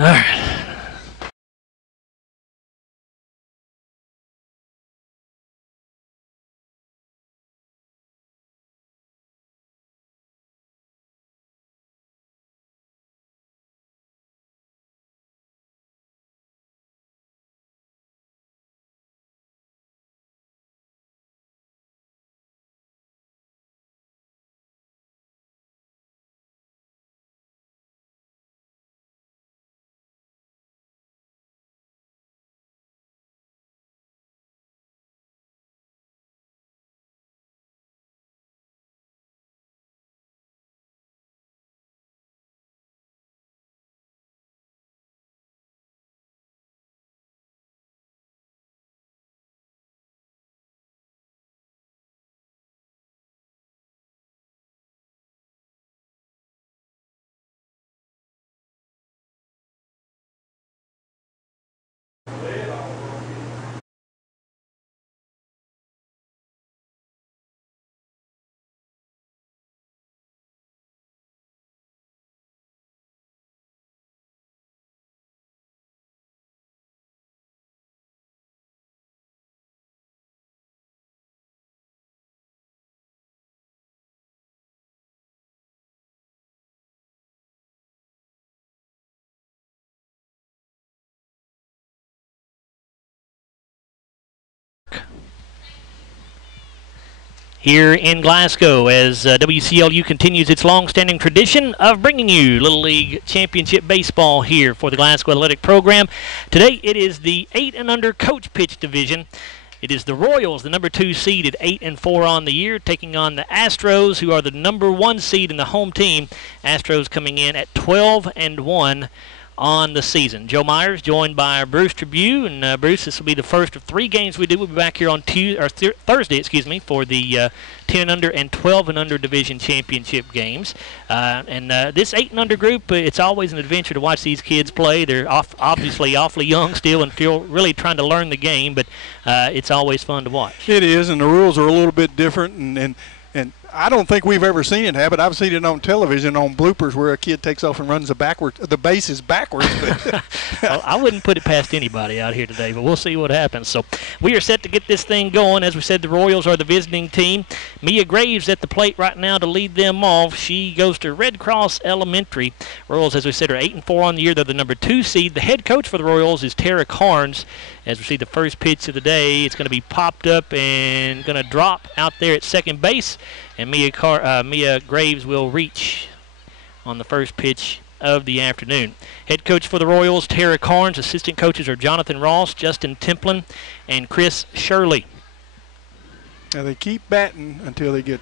All right. Here in Glasgow as WCLU continues its long-standing tradition of bringing you Little League Championship Baseball here for the Glasgow Athletic Program. Today it is the 8 and under coach pitch division. It is the Royals, the number 2 seed at 8-4 on the year, taking on the Astros, who are the number 1 seed in the home team. Astros coming in at 12-1 on the season. Joe Myers joined by Bruce Tribune, and Bruce, this will be the first of 3 games we do. We'll be back here on Thursday, for the 10 under and 12 and under division championship games. This 8 and under group, it's always an adventure to watch these kids play. They're obviously awfully young still and still really trying to learn the game, but it's always fun to watch. It is, and the rules are a little bit different, and I don't think we've ever seen it happen. I've seen it on television on bloopers where a kid takes off and runs the bases backwards. But well, I wouldn't put it past anybody out here today, but we'll see what happens. So we are set to get this thing going. As we said, the Royals are the visiting team. Mia Graves at the plate right now to lead them off. She goes to Red Cross Elementary. Royals, as we said, are 8-4 on the year. They're the number 2 seed. The head coach for the Royals is Tara Carnes. As we see the first pitch of the day, it's going to be popped up and going to drop out there at second base. And Mia Graves will reach on the first pitch of the afternoon. Head coach for the Royals, Tara Carnes. Assistant coaches are Jonathan Ross, Justin Templin, and Chris Shirley. Now they keep batting until they get,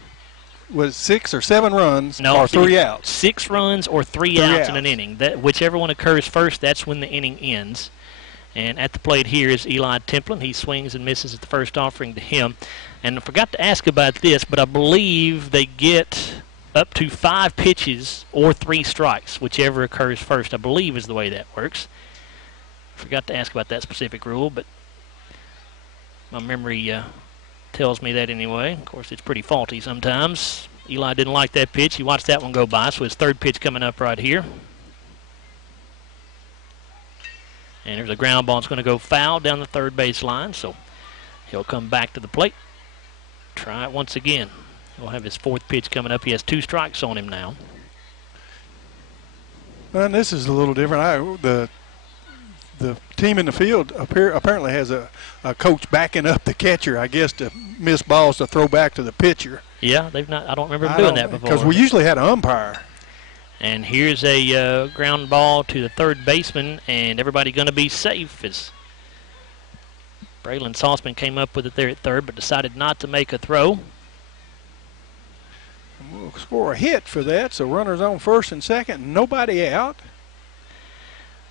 6 or 7 runs or 3 outs? 6 runs or 3 outs in an inning. Whichever one occurs first, that's when the inning ends. And at the plate here is Eli Templin. He swings and misses at the first offering to him. And I forgot to ask about this, but I believe they get up to 5 pitches or 3 strikes, whichever occurs first, I believe is the way that works. Forgot to ask about that specific rule, but my memory tells me that anyway. Of course, it's pretty faulty sometimes. Eli didn't like that pitch. He watched that one go by, so his third pitch coming up right here. And there's a ground ball. It's going to go foul down the third base line, so he'll come back to the plate. Try it once again. He'll have his 4th pitch coming up. He has 2 strikes on him now. And this is a little different. The team in the field apparently has a coach backing up the catcher, I guess, to miss balls to throw back to the pitcher. Yeah, they've not. I don't remember them doing that before. Because we usually had an umpire. And here's a ground ball to the third baseman, and everybody going to be safe as Braylon Sauceman came up with it there at third, but decided not to make a throw. We'll score a hit for that, so runners on first and second, nobody out.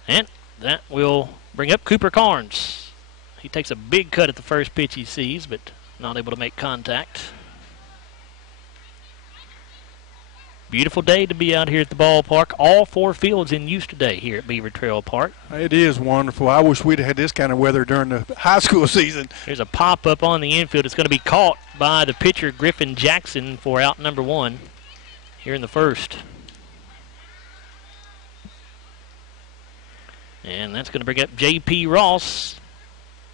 And that will bring up Cooper Carnes. He takes a big cut at the first pitch he sees, but not able to make contact. Beautiful day to be out here at the ballpark. All 4 fields in use today here at Beaver Trail Park. It is wonderful. I wish we'd had this kind of weather during the high school season. There's a pop-up on the infield. It's going to be caught by the pitcher, Griffin Jackson, for out number 1 here in the first. And that's going to bring up J.P. Ross.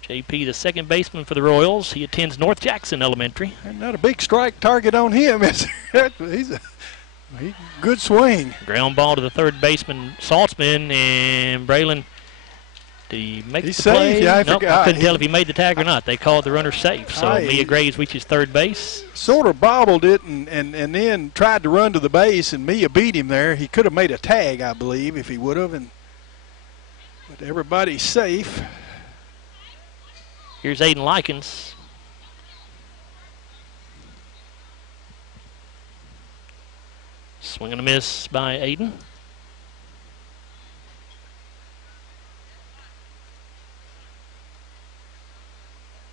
J.P., the second baseman for the Royals. He attends North Jackson Elementary. And not a big strike target on him. He's a good swing. Ground ball to the third baseman, Saltzman, and Braylon. Did he make the safe. play? Yeah, Nope, I couldn't tell if he made the tag or not. They called the runner safe. So Mia Graves reaches third base. Sort of bobbled it and then tried to run to the base, and Mia beat him there. He could have made a tag, I believe, if he would have. But everybody's safe. Here's Aiden Likens. Swing and a miss by Aiden.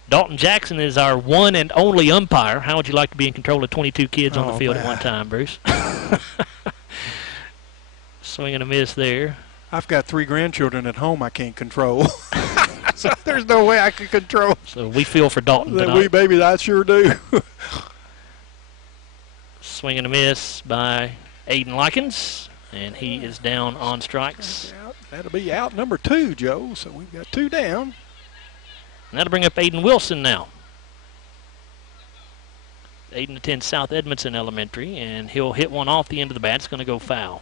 Dalton Jackson is our one and only umpire. How would you like to be in control of 22 kids on the field at one time, Bruce? Swing and a miss there. I've got 3 grandchildren at home I can't control. So there's no way I could control. So we feel for Dalton tonight. We, baby, I sure do. Swing and a miss by Aiden Likens, and he is down on strikes. That'll be out number 2, Joe, so we've got 2 down. And that'll bring up Aiden Wilson now. Aiden attends South Edmondson Elementary, and he'll hit one off the end of the bat. It's going to go foul.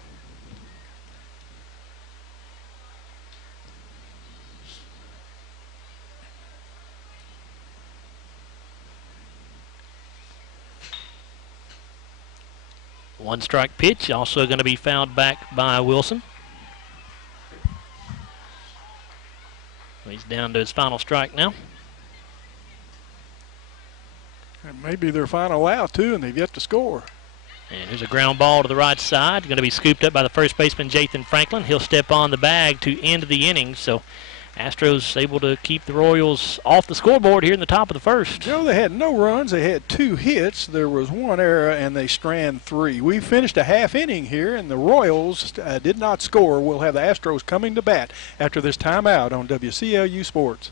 One strike pitch, also going to be fouled back by Wilson. He's down to his final strike now. And maybe their final out, too, and they've yet to score. And here's a ground ball to the right side. Going to be scooped up by the first baseman, Jathan Franklin. He'll step on the bag to end the inning. So Astros able to keep the Royals off the scoreboard here in the top of the first. Joe, they had no runs. They had 2 hits. There was 1 error, and they strand 3. We finished a half inning here, and the Royals did not score. We'll have the Astros coming to bat after this timeout on WCLU Sports.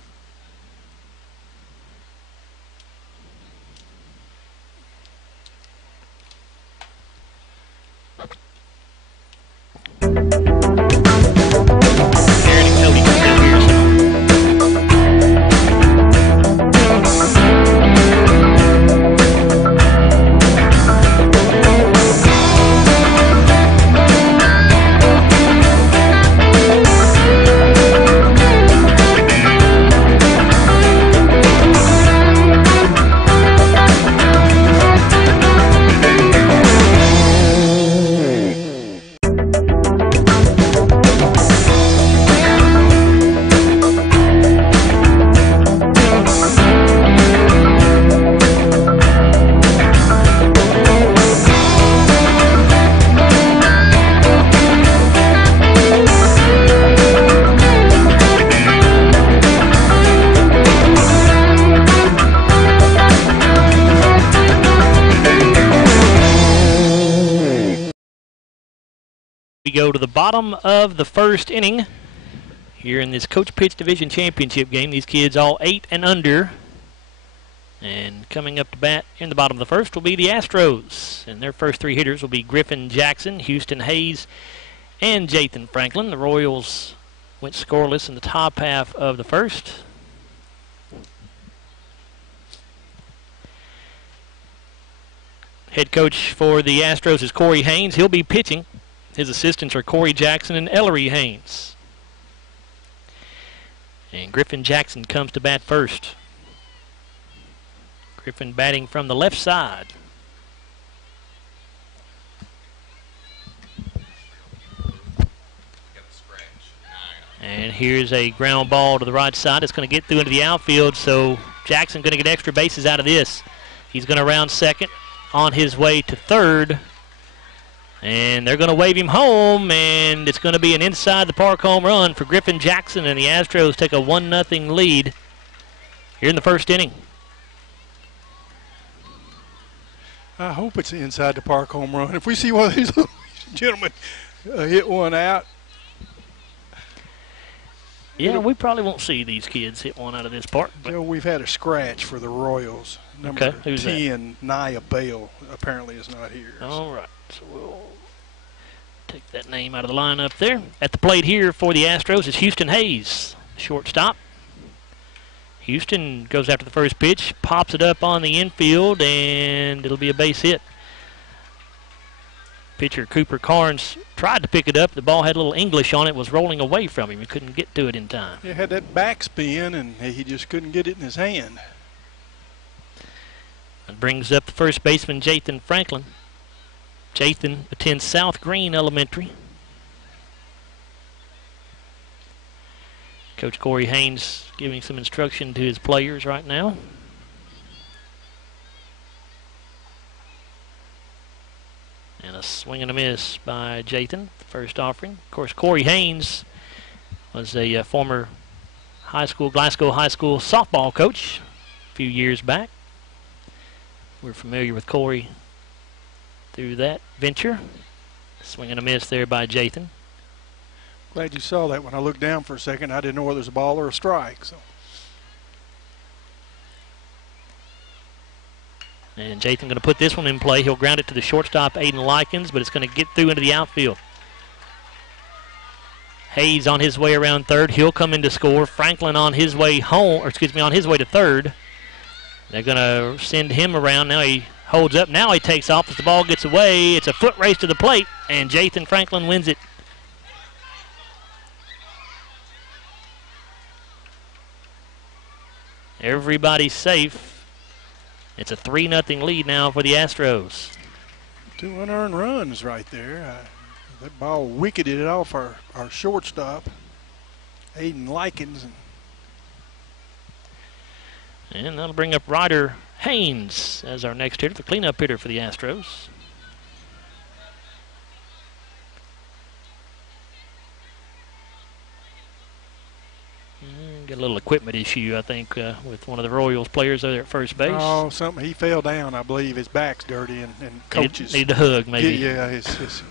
We go to the bottom of the first inning here in this Coach Pitch Division Championship game. These kids all 8 and under. And coming up to bat in the bottom of the first will be the Astros. And their first 3 hitters will be Griffin Jackson, Houston Hayes, and Jathan Franklin. The Royals went scoreless in the top half of the first. Head coach for the Astros is Corey Haynes. He'll be pitching. His assistants are Corey Jackson and Ellery Haynes. And Griffin Jackson comes to bat first. Griffin batting from the left side. And here's a ground ball to the right side. It's going to get through into the outfield, so Jackson going to get extra bases out of this. He's going to round second on his way to third. And they're going to wave him home, and it's going to be an inside-the-park home run for Griffin Jackson, and the Astros take a 1-0 lead here in the first inning. I hope it's an inside-the-park home run. If we see one of these gentlemen hit one out. Yeah, we probably won't see these kids hit one out of this park. Joe, we've had a scratch for the Royals. Number 10, Nia Bale, apparently is not here. All right. So we'll Take that name out of the lineup there. At the plate here for the Astros is Houston Hayes, shortstop. Houston goes after the first pitch, pops it up on the infield, and it'll be a base hit. Pitcher Cooper Carnes tried to pick it up. The ball had a little English on it, was rolling away from him. He couldn't get to it in time. He had that backspin, and he just couldn't get it in his hand. That brings up the first baseman, Jathan Franklin. Jathan attends South Green Elementary. Coach Corey Haynes giving some instruction to his players right now. And a swing and a miss by Jathan, first offering. Of course, Corey Haynes was a former Glasgow High School softball coach a few years back. We're familiar with Corey through that venture. Swing and a miss there by Jathan. Glad you saw that. When I looked down for a second, I didn't know whether it was a ball or a strike. So. And Jathan going to put this one in play. He'll ground it to the shortstop, Aiden Likens, but it's going to get through into the outfield. Hayes on his way around third. He'll come in to score. Franklin on his way home, or excuse me, on his way to third. They're going to send him around. Now he holds up. Now he takes off as the ball gets away. It's a foot race to the plate, and Jathan Franklin wins it. Everybody's safe. It's a 3-0 lead now for the Astros. 2 unearned runs right there. That ball wicketed it off our shortstop, Aiden Likens. And that'll bring up Ryder Haynes as our next hitter, the cleanup hitter for the Astros. Got a little equipment issue, I think, with one of the Royals players over there at first base. Oh, something. He fell down, I believe. His back's dirty, and coaches. Need a hug, maybe. Yeah, his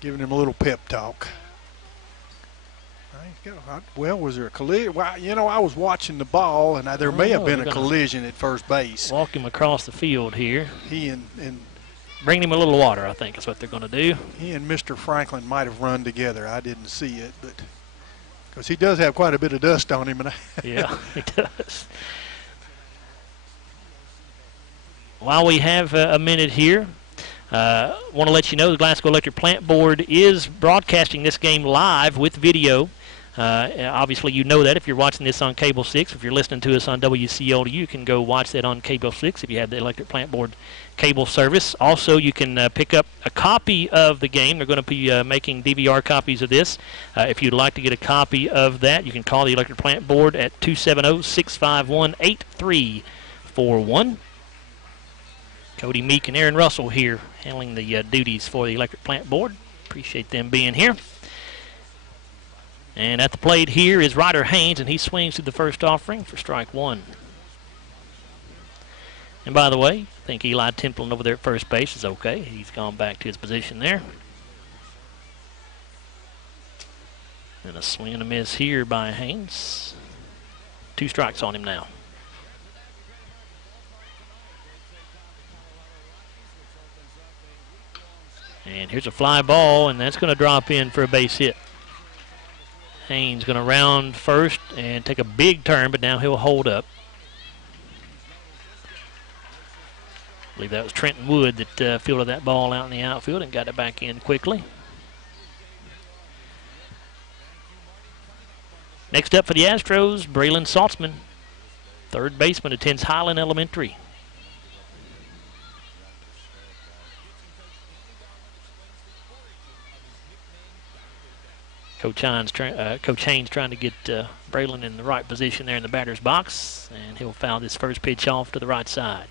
giving him a little pep talk. Well, was there a collision? Well, you know, I was watching the ball, and there may have been a collision at first base. Walk him across the field here. He and bring him a little water, I think is what they're going to do. He and Mr. Franklin might have run together. I didn't see it, but because he does have quite a bit of dust on him. Yeah, he does. While we have a minute here, want to let you know the Glasgow Electric Plant Board is broadcasting this game live with video. Obviously, you know that if you're watching this on Cable 6. If you're listening to us on WCLU, you can go watch that on Cable 6 if you have the Electric Plant Board cable service. Also, you can pick up a copy of the game. They're going to be making DVR copies of this. If you'd like to get a copy of that, you can call the Electric Plant Board at 270-651-8341. Cody Meek and Aaron Russell here handling the duties for the Electric Plant Board. Appreciate them being here. And at the plate here is Ryder Haynes, and he swings through the first offering for strike one. And by the way, I think Eli Templin over there at first base is okay. He's gone back to his position there. And a swing and a miss here by Haynes. 2 strikes on him now. And here's a fly ball, and that's going to drop in for a base hit. Haynes going to round first and take a big turn, but now he'll hold up. I believe that was Trenton Wood that fielded that ball out in the outfield and got it back in quickly. Next up for the Astros, Braylon Saltzman, third baseman, attends Highland Elementary. Coach Haynes trying to get Braylon in the right position there in the batter's box, and he'll foul this first pitch off to the right side.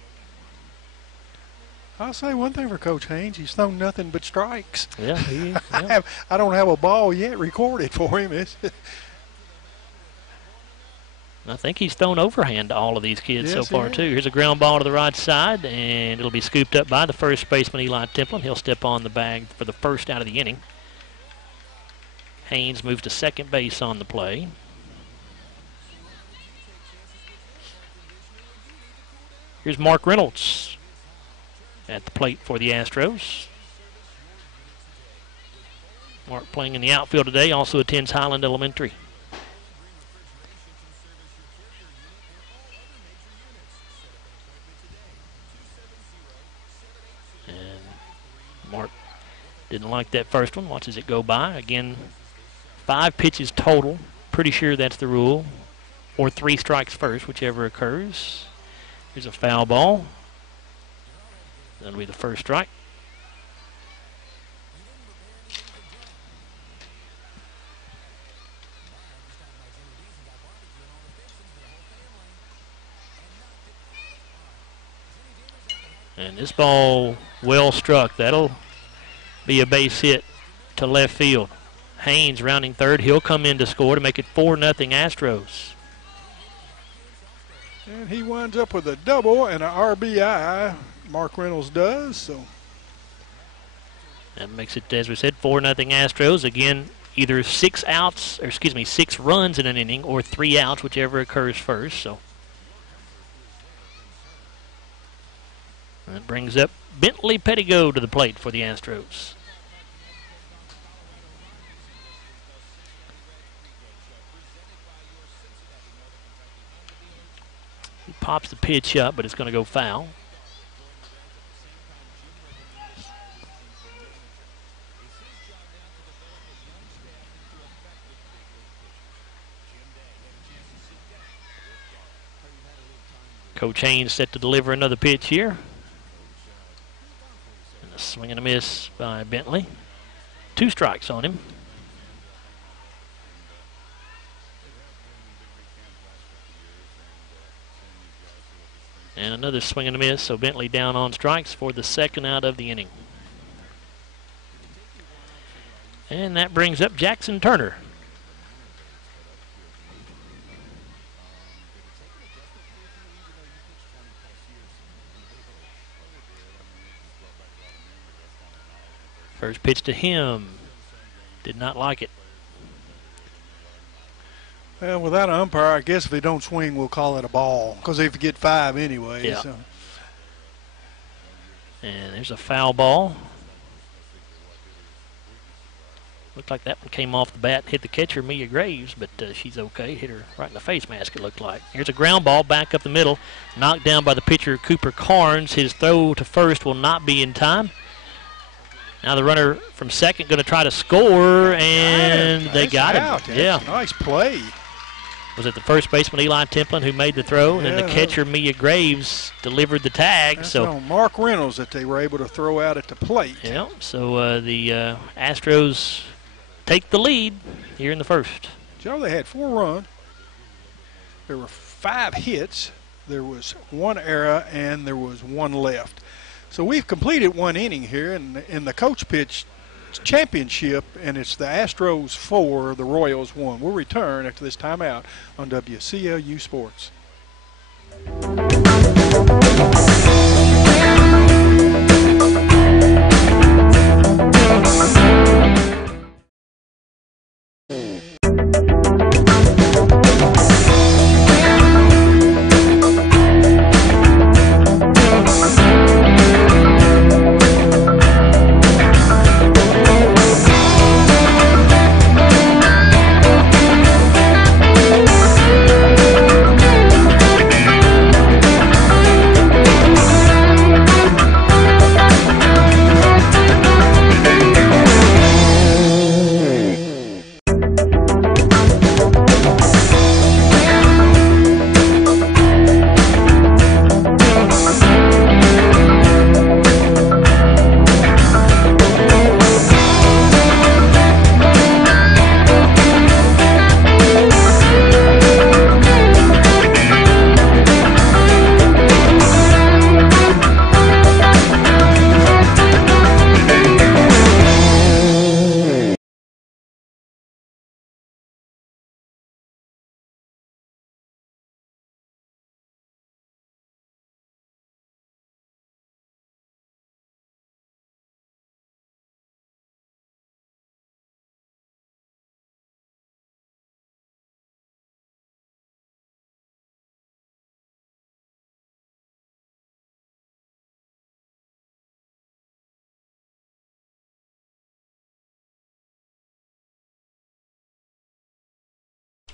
I'll say one thing for Coach Haynes. He's thrown nothing but strikes. Yeah, I don't have a ball yet recorded for him. I think he's thrown overhand to all of these kids so far, too. Here's a ground ball to the right side, and it'll be scooped up by the first baseman, Eli Templin. He'll step on the bag for the first out of the inning. Haynes moves to second base on the play. Here's Mark Reynolds. at the plate for the Astros. Mark playing in the outfield today, also attends Highland Elementary. And Mark didn't like that first one, watches it go by. Again, 5 pitches total. Pretty sure that's the rule. Or 3 strikes first, whichever occurs. Here's a foul ball. That'll be the first strike. And this ball well struck. That'll be a base hit to left field. Haynes rounding third. He'll come in to score to make it 4-0 Astros. And he winds up with a double and an RBI. Mark Reynolds does. So that makes it, as we said, 4-0 Astros. Again, either 6 runs in an inning or 3 outs, whichever occurs first. So that brings up Bentley Pettigo to the plate for the Astros. He pops the pitch up, but it's going to go foul. Coach Haynes set to deliver another pitch here. And a swing and a miss by Bentley. 2 strikes on him. And another swing and a miss, so Bentley down on strikes for the 2nd out of the inning. And that brings up Jackson Turner. First pitch to him. Did not like it. Well, without an umpire, I guess if they don't swing, we'll call it a ball because they get 5 anyway. Yeah. So. And there's a foul ball. Looked like that one came off the bat, hit the catcher, Mia Graves, but she's okay. Hit her right in the face mask, it looked like. Here's a ground ball back up the middle, knocked down by the pitcher, Cooper Carnes. His throw to first will not be in time. Now the runner from second going to try to score, and they got him. Out. Yeah. Nice play. Was it the first baseman, Eli Templin, who made the throw? And then the catcher, Mia Graves, delivered the tag. That's so on Mark Reynolds that they were able to throw out at the plate. Yeah, so the Astros take the lead here in the first. Joe, they had 4 runs. There were 5 hits. There was 1 error, and there was 1 left. So we've completed 1 inning here in the coach pitch championship, and it's the Astros 4, the Royals 1. We'll return after this timeout on WCLU Sports.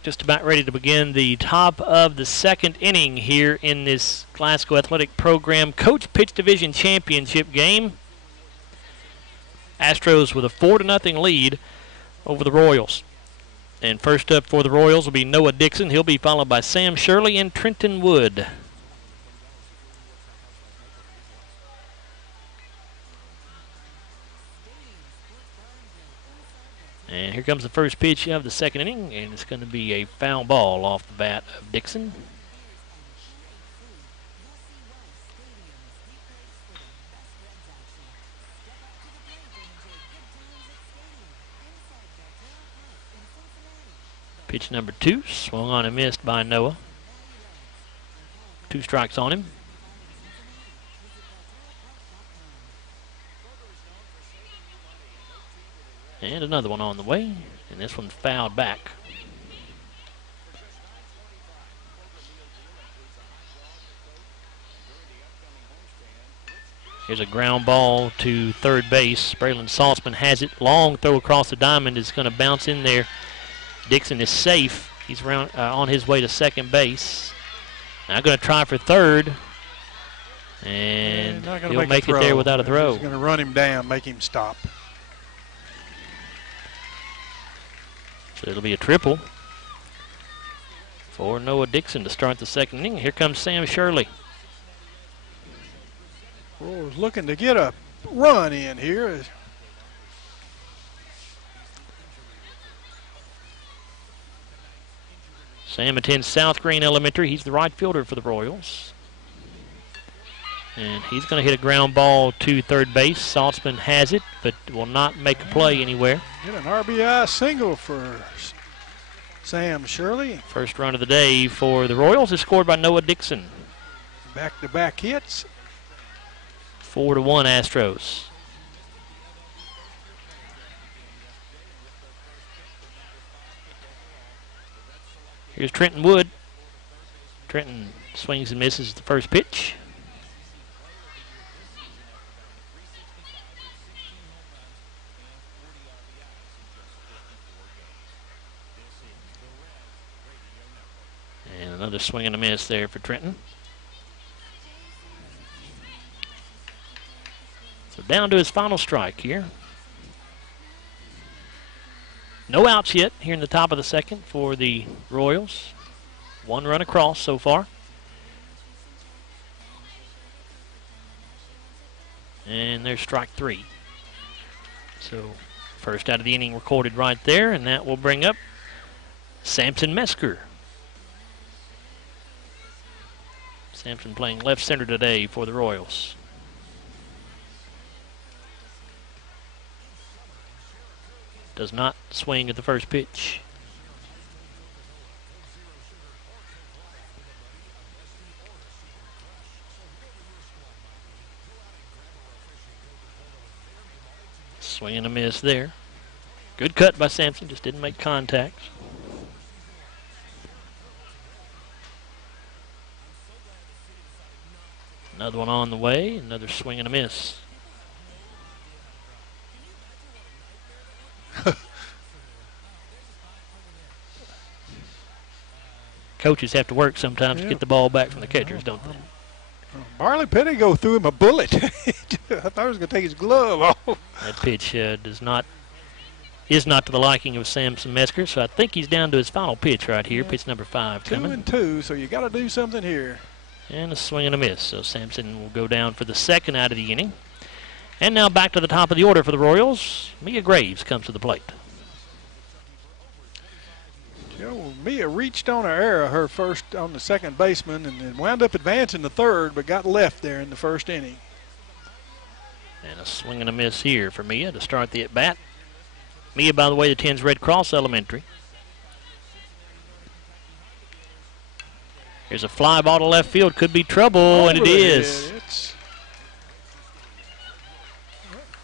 Just about ready to begin the top of the second inning here in this Glasgow Athletic Program Coach Pitch Division Championship game. Astros with a 4-0 lead over the Royals. And first up for the Royals will be Noah Dixon. He'll be followed by Sam Shirley and Trenton Wood. And here comes the first pitch of the second inning, and it's going to be a foul ball off the bat of Dixon. Pitch number 2, swung on and missed by Noah. 2 strikes on him. And another one on the way, and this one's fouled back. Here's a ground ball to third base. Braylon Saltzman has it. Long throw across the diamond is going to bounce in there. Dixon is safe. He's on his way to second base. Now going to try for third. And he'll make it there without a throw. He's going to run him down, make him stop. So it'll be a triple for Noah Dixon to start the second inning. Here comes Sam Shirley. Royals looking to get a run in here. Sam attends South Green Elementary. He's the right fielder for the Royals. And he's going to hit a ground ball to third base. Saltzman has it, but will not make a play anywhere. Get an RBI single for Sam Shirley. First run of the day for the Royals is scored by Noah Dixon. Back-to-back hits. 4-1 Astros. Here's Trenton Wood. Trenton swings and misses the first pitch. And another swing and a miss there for Trenton. So down to his final strike here. No outs yet here in the top of the second for the Royals. 1 run across so far. And there's strike 3. So first out of the inning recorded right there, and that will bring up Samson Mesker. Samson playing left center today for the Royals. Does not swing at the first pitch. Swing and a miss there. Good cut by Sampson, just didn't make contact. Another one on the way, another swing and a miss. Coaches have to work sometimes to get the ball back from the catchers, don't they? Barley Pettigo threw him a bullet. I thought he was going to take his glove off. That pitch is not to the liking of Samson Mesker, so I think he's down to his final pitch right here. Pitch number 5 coming. 2-2, so you got to do something here. And a swing and a miss, so Sampson will go down for the second out of the inning. And now back to the top of the order for the Royals. Mia Graves comes to the plate. Mia reached on her error, her first on the second baseman, and then wound up advancing the third, but got left there in the first inning. And a swing and a miss here for Mia to start the at-bat. Mia, by the way, attends Red Cross Elementary. Here's a fly ball to left field. Could be trouble, and it is.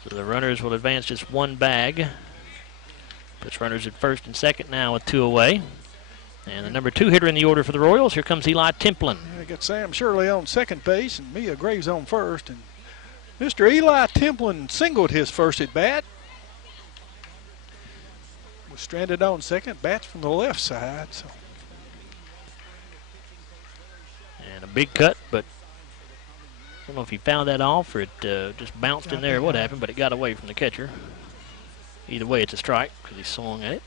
So the runners will advance just one bag. Puts runners at first and second now with 2 away. And the number 2 hitter in the order for the Royals, here comes Eli Templin. Yeah, got Sam Shirley on second base and Mia Graves on first. And Mr. Eli Templin singled his first at bat. Was stranded on second, bats from the left side. So. And a big cut, but I don't know if he found that off or it just bounced in there or what happened, but it got away from the catcher. Either way, it's a strike because he swung at it.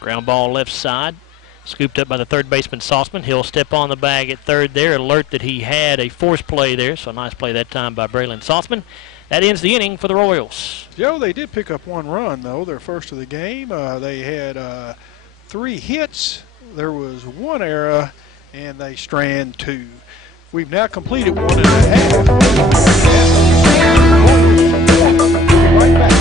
Ground ball left side, scooped up by the third baseman Sauceman. He'll step on the bag at third there, alert that he had a force play there, so a nice play that time by Braylon Sauceman. That ends the inning for the Royals. Joe, they did pick up one run, though, their first of the game. They had 3 hits. There was 1 error, and they strand 2. We've now completed 1.5. Right back.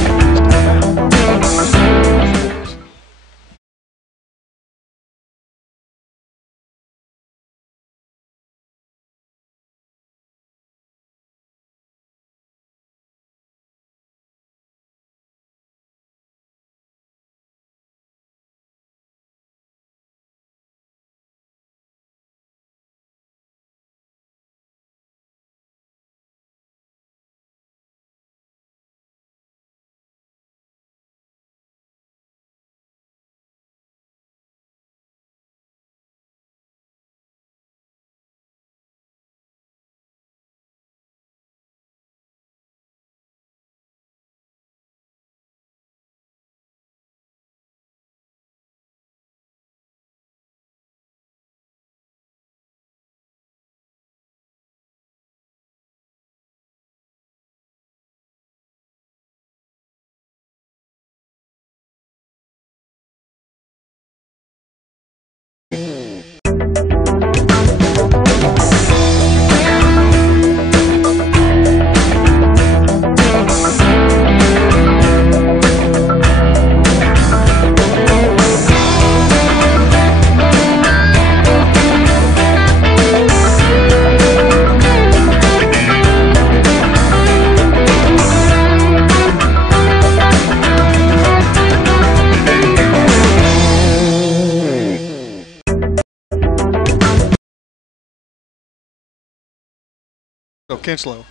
Kinslow.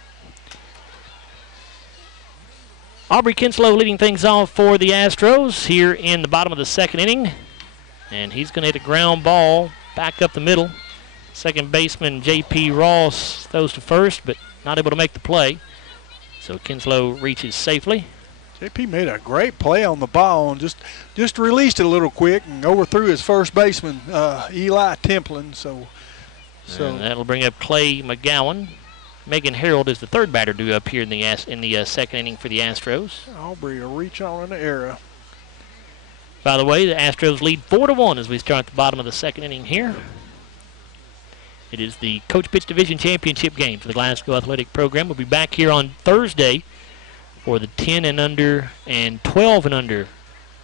Aubrey Kinslow leading things off for the Astros here in the bottom of the second inning. And he's going to hit a ground ball back up the middle. Second baseman J.P. Ross throws to first, but not able to make the play. So Kinslow reaches safely. J.P. made a great play on the ball and just released it a little quick and overthrew his first baseman, Eli Templin. So and that'll bring up Clay McGowan. Megan Harold is the third batter due up here in the second inning for the Astros. Aubrey will reach on an error. By the way, the Astros lead 4-1 as we start the bottom of the second inning here. It is the Coach Pitch Division Championship game for the Glasgow Athletic Program. We'll be back here on Thursday for the 10 and under and 12 and under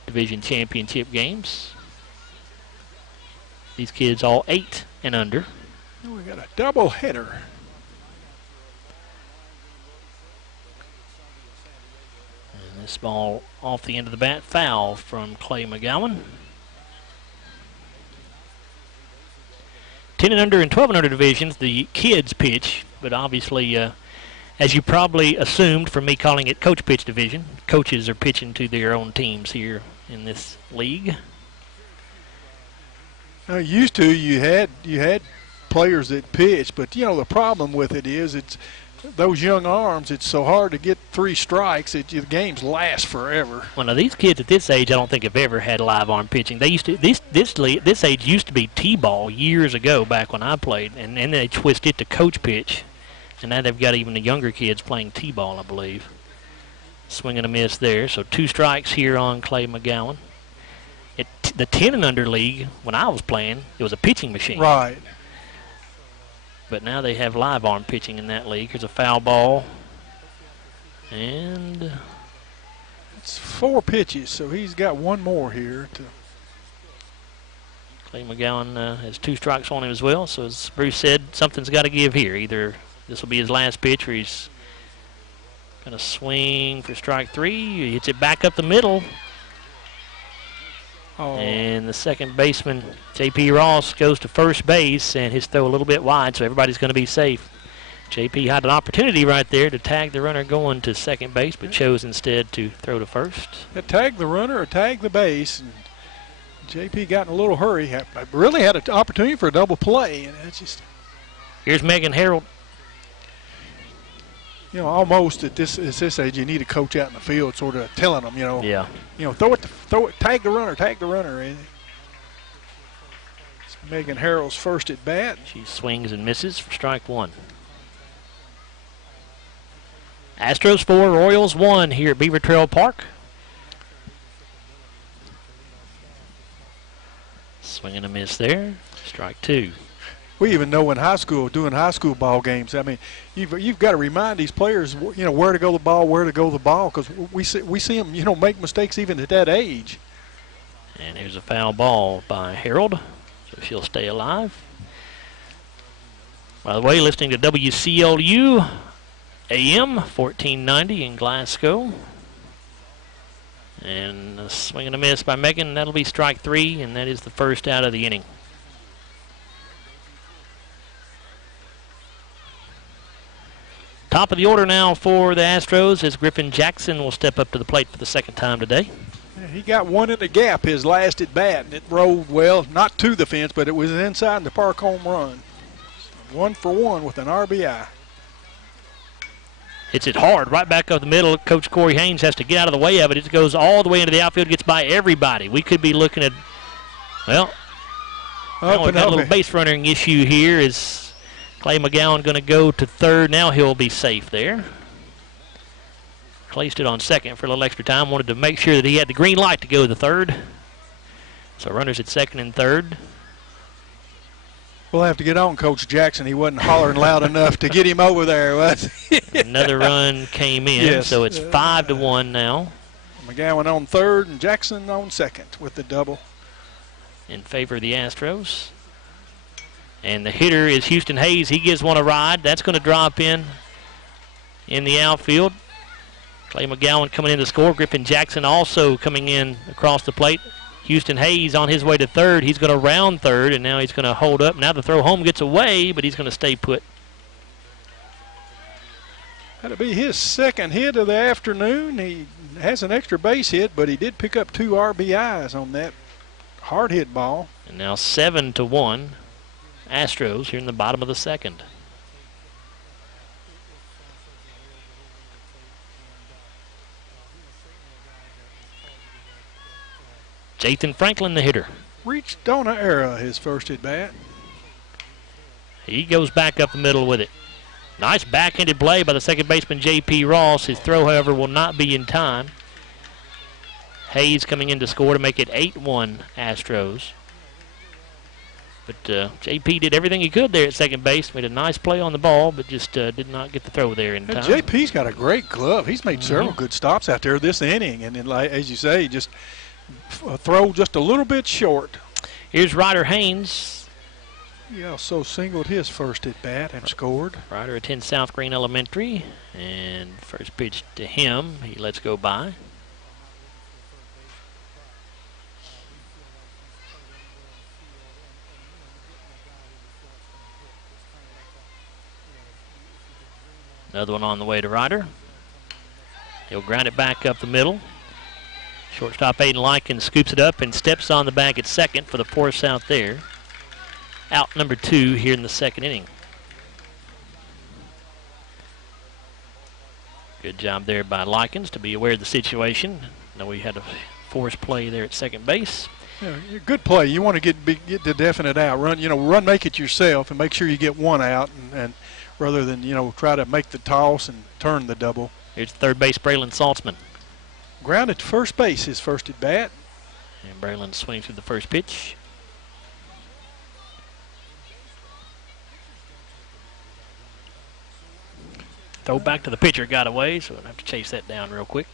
Division Championship games. These kids all 8 and under. We got a double header. This ball off the end of the bat, foul from Clay McGowan. 10 and under and 12 and under divisions, the kids pitch, but obviously, as you probably assumed from me calling it Coach Pitch Division, coaches are pitching to their own teams here in this league. Used to, you had players that pitch, but you know the problem with it is it's those young arms. It's so hard to get 3 strikes. The games last forever. Well, now these kids at this age, I don't think have ever had live arm pitching. They used to this age used to be T-ball years ago, back when I played, and then they twisted it to Coach Pitch, and now they've got even the younger kids playing T-ball, I believe. Swing and a miss there. So 2 strikes here on Clay McGowan. The 10 and under league, when I was playing, it was a pitching machine. Right. But now they have live arm pitching in that league. Here's a foul ball. And it's 4 pitches, so he's got 1 more here. Clay McGowan has 2 strikes on him as well. So as Bruce said, something's got to give here. Either this will be his last pitch or he's going to swing for strike 3. He hits it back up the middle. Oh. And the second baseman, J.P. Ross, goes to first base, and his throw a little bit wide, so everybody's going to be safe. JP had an opportunity right there to tag the runner going to second base, but chose instead to throw to first. Tag the runner or tag the base. And JP got in a little hurry. Really had an opportunity for a double play, and it's just. Here's Megan Harold. You know, almost at this age, you need a coach out in the field, sort of telling them, Yeah. Throw it, tag the runner, tag the runner. It's Megan Harold's first at bat. She swings and misses for strike one. Astros 4, Royals 1 here at Beaver Trail Park. Swing and a miss there. Strike two. We even know in high school, doing high school ball games, I mean, you've got to remind these players, where to go the ball, because we see them, make mistakes even at that age. And here's a foul ball by Harold, so she'll stay alive. By the way, listening to WCLU AM 1490 in Glasgow. And a swing and a miss by Megan. That'll be strike three, and that is the first out of the inning. Top of the order now for the Astros as Griffin Jackson will step up to the plate for the second time today. Yeah, he got one in the gap his last at bat, and it rolled well, not to the fence, but it was inside the park home run. 1 for 1 with an RBI. Hits it hard right back up the middle. Coach Corey Haynes has to get out of the way of it. It goes all the way into the outfield, gets by everybody. We could be looking at, well, we've got a little base running issue here. Is Clay McGowan going to go to third? Now he'll be safe there. Placed it on second for a little extra time. Wanted to make sure that he had the green light to go to third. So runners at second and third. We'll have to get on Coach Jackson. He wasn't hollering loud enough to get him over there, was he? Another run came in, yes. So it's 5-1 now. McGowan on third and Jackson on second with the double. In favor of the Astros. And the hitter is Houston Hayes. He gives one a ride. That's going to drop in the outfield. Clay McGowan coming in to score. Griffin Jackson also coming in across the plate. Houston Hayes on his way to third. He's going to round third, and now he's going to hold up. Now the throw home gets away, but he's going to stay put. That'll be his second hit of the afternoon. He has an extra base hit, but he did pick up 2 RBIs on that hard hit ball. And now 7-1 Astros here in the bottom of the second. Jathan Franklin, the hitter. Reached Donna Era his first at bat. He goes back up the middle with it. Nice backhanded play by the second baseman, J.P. Ross. His throw, however, will not be in time. Hayes coming in to score to make it 8-1 Astros. But J.P. did everything he could there at second base. Made a nice play on the ball, but just did not get the throw there in time. J.P.'s got a great glove. He's made several good stops out there this inning. And then, like, as you say, just throw just a little bit short. Here's Ryder Haynes. He also singled his first at bat and scored. Ryder attends South Green Elementary, and first pitch to him, he lets go by. Another one on the way to Ryder. He'll ground it back up the middle. Shortstop Aiden Likens scoops it up and steps on the bag at second for the force out there. Out number 2 here in the second inning. Good job there by Likens to be aware of the situation. Know we had a force play there at second base. Yeah, good play. You want to get the definite out. Run, make it yourself, and make sure you get one out, and rather than try to make the toss and turn the double. Here's third base Braylon Saltzman. Grounded to first base his first at bat. And Braylon swings through the first pitch. Throw back to the pitcher got away, so we'll have to chase that down real quick.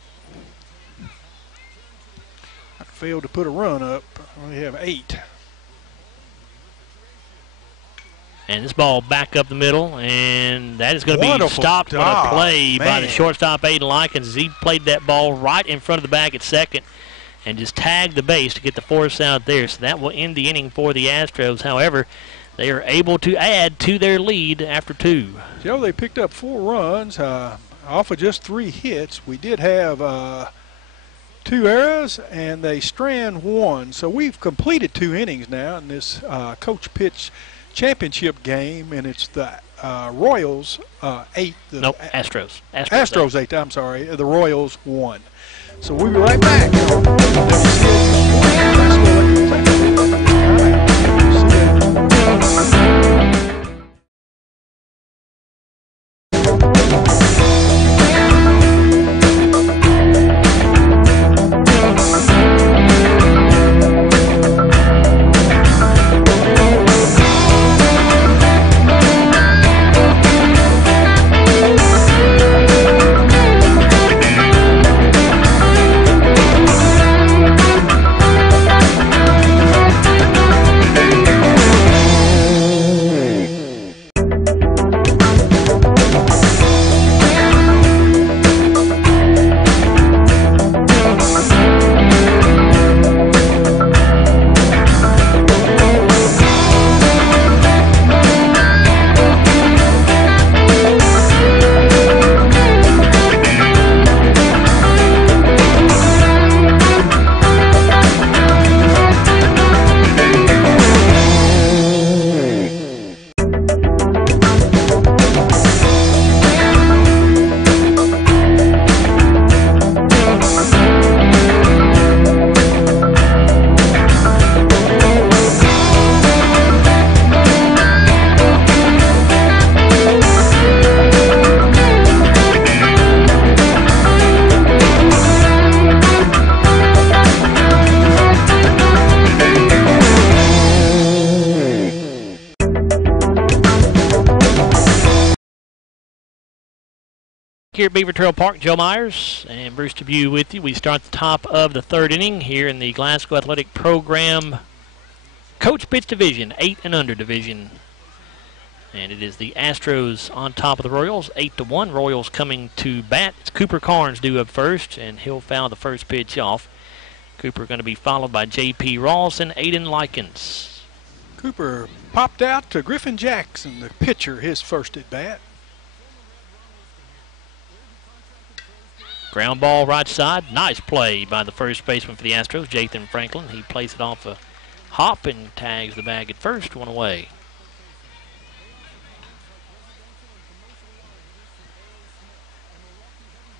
I failed to put a run up. We have 8. And this ball back up the middle, and that is going to be stopped on a play by the shortstop, Aiden Likens, as he played that ball right in front of the bag at second and just tagged the base to get the force out there. So that will end the inning for the Astros. However, they are able to add to their lead after 2. Joe, they picked up 4 runs off of just 3 hits. We did have 2 errors, and they strand 1. So we've completed 2 innings now in this coach pitch championship game, and it's the Royals 8. Nope, Astros. Astros 8. I'm sorry. The Royals 1. So we'll be right back. Here at Beaver Trail Park, Joe Myers and Bruce Dubuque with you. We start the top of the 3rd inning here in the Glasgow Athletic Program Coach Pitch Division, 8 and under division. And it is the Astros on top of the Royals, 8-1. Royals coming to bat. It's Cooper Carnes due up first, and he'll foul the first pitch off. Cooper going to be followed by J.P. Ross and Aiden Likens. Cooper popped out to Griffin Jackson, the pitcher, his first at bat. Ground ball right side. Nice play by the first baseman for the Astros, Jathan Franklin. He plays it off a hop and tags the bag at first, 1 away.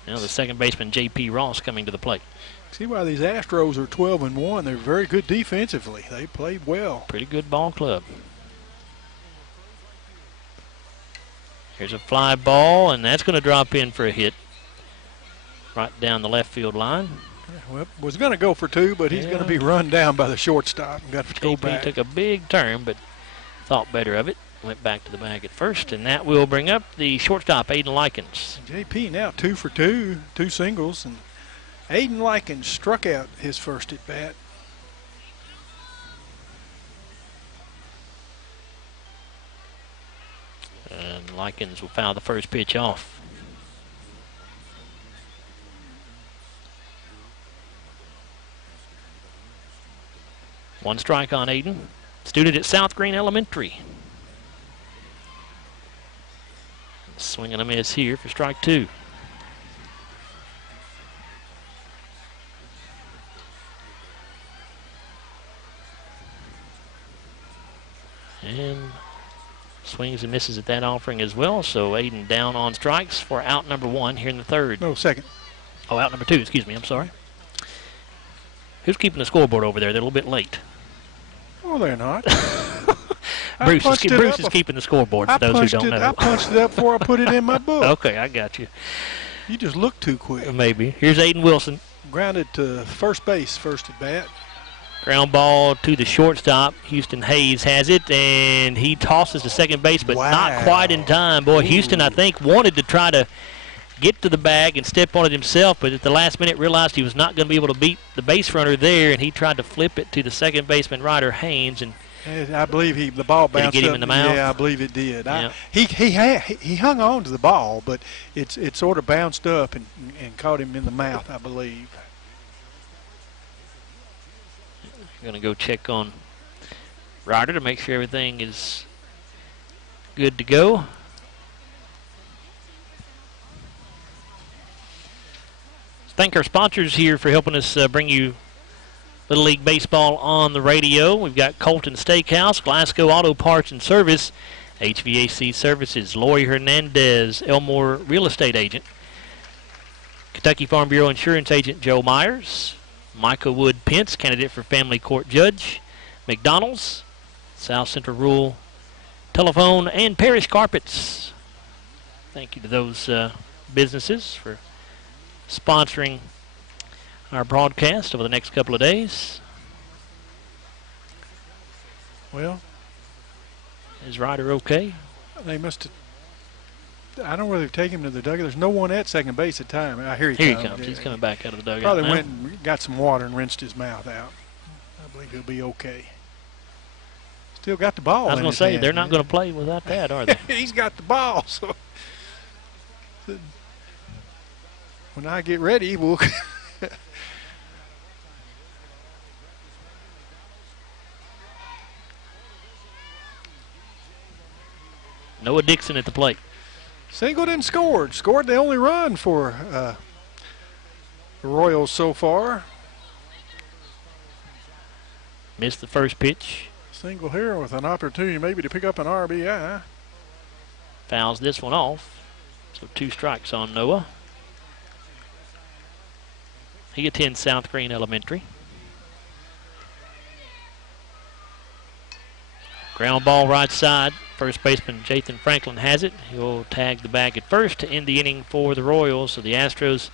Now the second baseman, J.P. Ross, coming to the plate. See why these Astros are 12-1. They're very good defensively. They played well. Pretty good ball club. Here's a fly ball, and that's going to drop in for a hit. Right down the left field line. Well, was going to go for 2, but he's going to be run down by the shortstop and got to go back. Took a big turn, but thought better of it. Went back to the bag at first, and that will bring up the shortstop, Aiden Likens. JP now 2 for 2, 2 singles, and Aiden Likens struck out his first at bat. And Likens will foul the first pitch off. One strike on Aiden. Student at South Green Elementary. Swing and a miss here for strike 2. And swings and misses at that offering as well. So Aiden down on strikes for out number 1 here in the 3rd. No, second. Oh, out number 2, excuse me, I'm sorry. Who's keeping the scoreboard over there? They're a little bit late. Oh, they're not. Bruce is keeping the scoreboard for those who don't know. I punched it up before I put it in my book. Okay, I got you. You just look too quick. Maybe. Here's Aiden Wilson. Grounded to first base, first at bat. Ground ball to the shortstop. Houston Hayes has it, and he tosses to second base, but not quite in time. Boy, Houston, I think, wanted to try to get to the bag and step on it himself, but at the last minute realized he was not going to be able to beat the base runner there, and he tried to flip it to the second baseman, Ryder Haynes, and I believe the ball bounced up. Did it get him in the mouth? Yeah, I believe it did. Yeah. He hung on to the ball, but it sort of bounced up and caught him in the mouth, I believe. Going to go check on Ryder to make sure everything is good to go. Thank our sponsors here for helping us bring you Little League Baseball on the radio. We've got Colton Steakhouse, Glasgow Auto Parts and Service, HVAC Services, Lori Hernandez, Elmore Real Estate Agent, Kentucky Farm Bureau Insurance Agent Joe Myers, Michael Wood Pence, candidate for Family Court Judge, McDonald's, South Central Rural Telephone, and Parish Carpets. Thank you to those businesses for sponsoring our broadcast over the next couple of days. Well, is Ryder okay? They must have. I don't know whether they've taken him to the dugout. There's no one at second base at time. Here he comes. He's coming back out of the dugout. Probably now. went and got some water and rinsed his mouth out. I believe he'll be okay. Still got the ball. I was going to say, they're not going to play without that, are they? He's got the ball. So when I get ready, we'll. Noah Dixon at the plate. Singled and scored. Scored the only run for the Royals so far. Missed the first pitch. Single here with an opportunity maybe to pick up an RBI. Fouls this one off. So 2 strikes on Noah. He attends South Green Elementary. Ground ball right side. First baseman Jathan Franklin has it. He'll tag the bag at first to end the inning for the Royals. So the Astros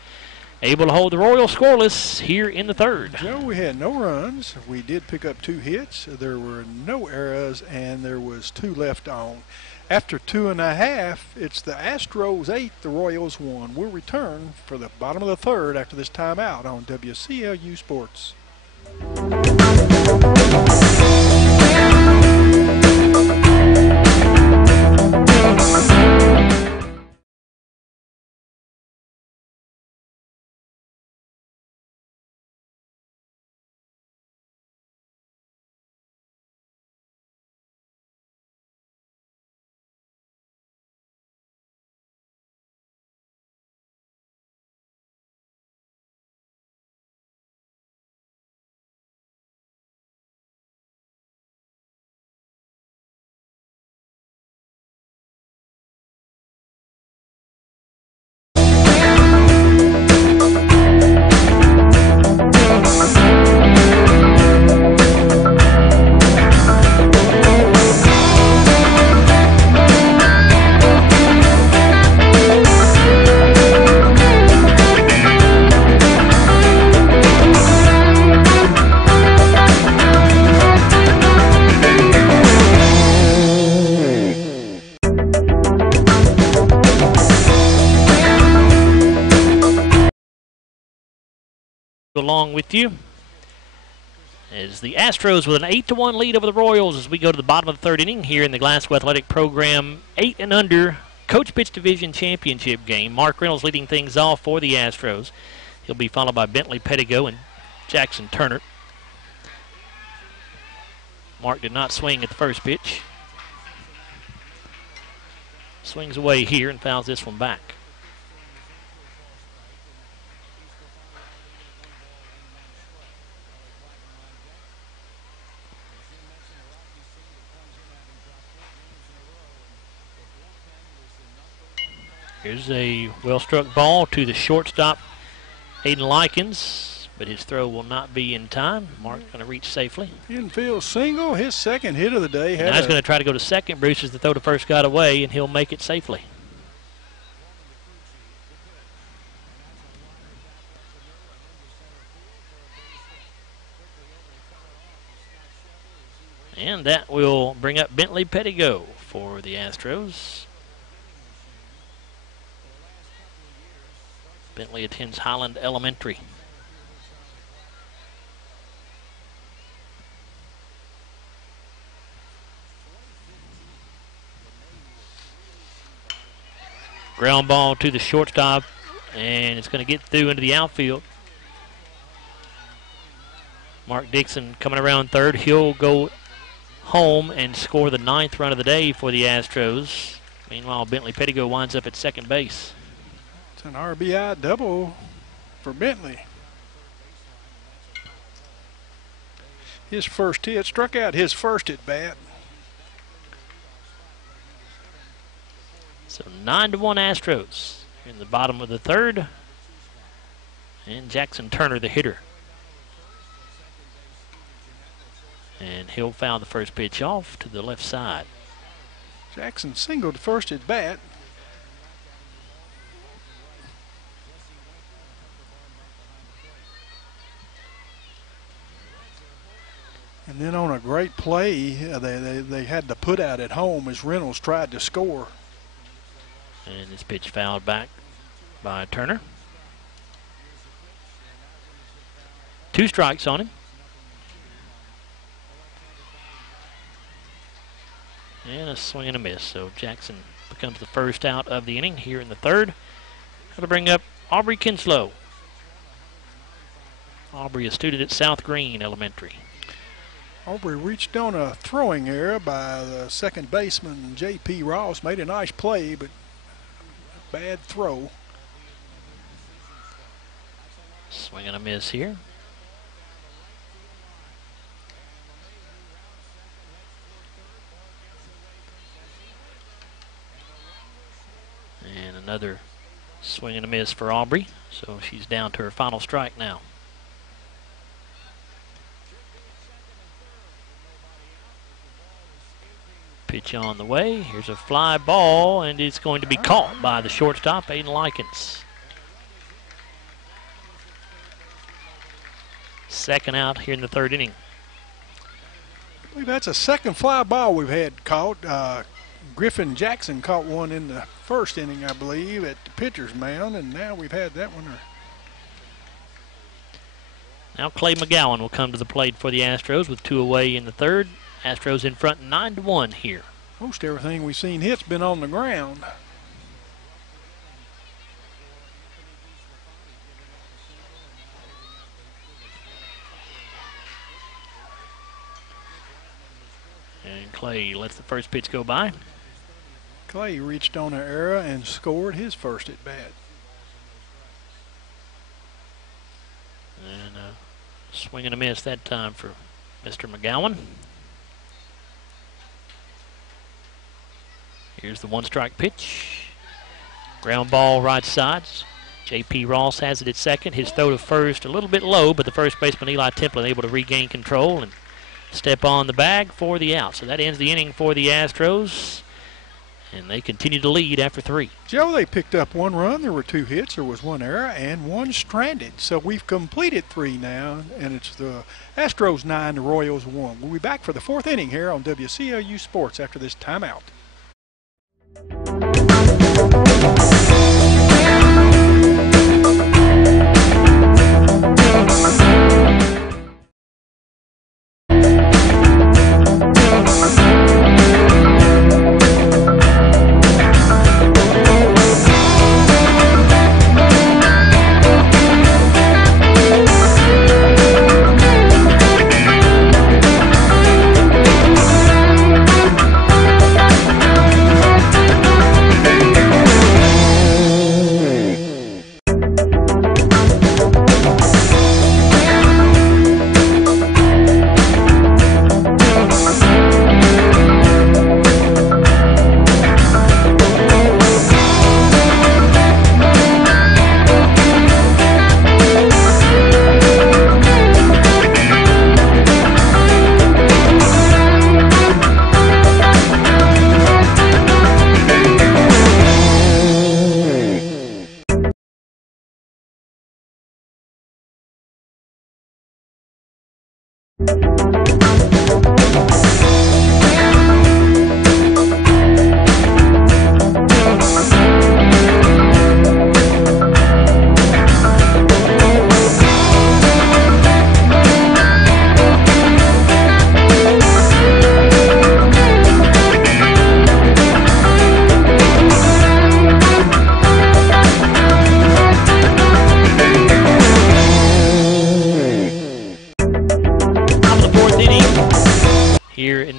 able to hold the Royals scoreless here in the third. Joe, we had no runs. We did pick up 2 hits. There were no errors, and there was 2 left on. After 2.5, it's the Astros 8, the Royals 1. We'll return for the bottom of the third after this timeout on WCLU Sports. Along with you is the Astros with an 8-1 lead over the Royals as we go to the bottom of the third inning here in the Glasgow Athletic Program 8 and under Coach Pitch Division Championship game. Mark Reynolds leading things off for the Astros. He'll be followed by Bentley Pettigo and Jackson Turner. Mark did not swing at the first pitch. Swings away here and fouls this one back. Here's a well-struck ball to the shortstop, Aiden Likens, but his throw will not be in time. Mark's going to reach safely. Infield single, his second hit of the day. Now he's going to try to go to second. Bruce as the throw to first got away, and he'll make it safely. And that will bring up Bentley Pettigo for the Astros. Bentley attends Highland Elementary. Ground ball to the shortstop, and it's going to get through into the outfield. Mark Dixon coming around third. He'll go home and score the 9th run of the day for the Astros. Meanwhile, Bentley Pettigo winds up at second base. It's an RBI double for Bentley. His first hit, struck out his first at bat. So 9-1 Astros in the bottom of the third. And Jackson Turner, the hitter. And he'll foul the first pitch off to the left side. Jackson singled first at bat. And then on a great play, they had the put out at home as Reynolds tried to score. And this pitch fouled back by Turner. 2 strikes on him. And a swing and a miss. So Jackson becomes the first out of the inning here in the third. That'll bring up Aubrey Kinslow. Aubrey, a student at South Green Elementary. Aubrey reached on a throwing error by the second baseman, J.P. Ross. Made a nice play, but bad throw. Swing and a miss here. And another swing and a miss for Aubrey. So she's down to her final strike now. Pitch on the way. Here's a fly ball, and it's going to be caught by the shortstop, Aiden Likens. Second out here in the third inning. I believe that's a second fly ball we've had caught. Griffin Jackson caught one in the first inning, I believe, at the pitcher's mound, and now we've had that one. Now Clay McGowan will come to the plate for the Astros with 2 away in the third. Astros in front 9-1 here. Most everything we've seen hit's been on the ground. And Clay lets the first pitch go by. Clay reached on an error and scored his first at bat. And swing and a miss that time for Mr. McGowan. Here's the 1-strike pitch. Ground ball right sides. J.P. Ross has it at second. His throw to first a little bit low, but the first baseman Eli Templin able to regain control and step on the bag for the out. So that ends the inning for the Astros, and they continue to lead after 3. Joe, they picked up 1 run. There were 2 hits. There was 1 error and 1 stranded. So we've completed 3 now, and it's the Astros 9, the Royals 1. We'll be back for the 4th inning here on WCLU Sports after this timeout.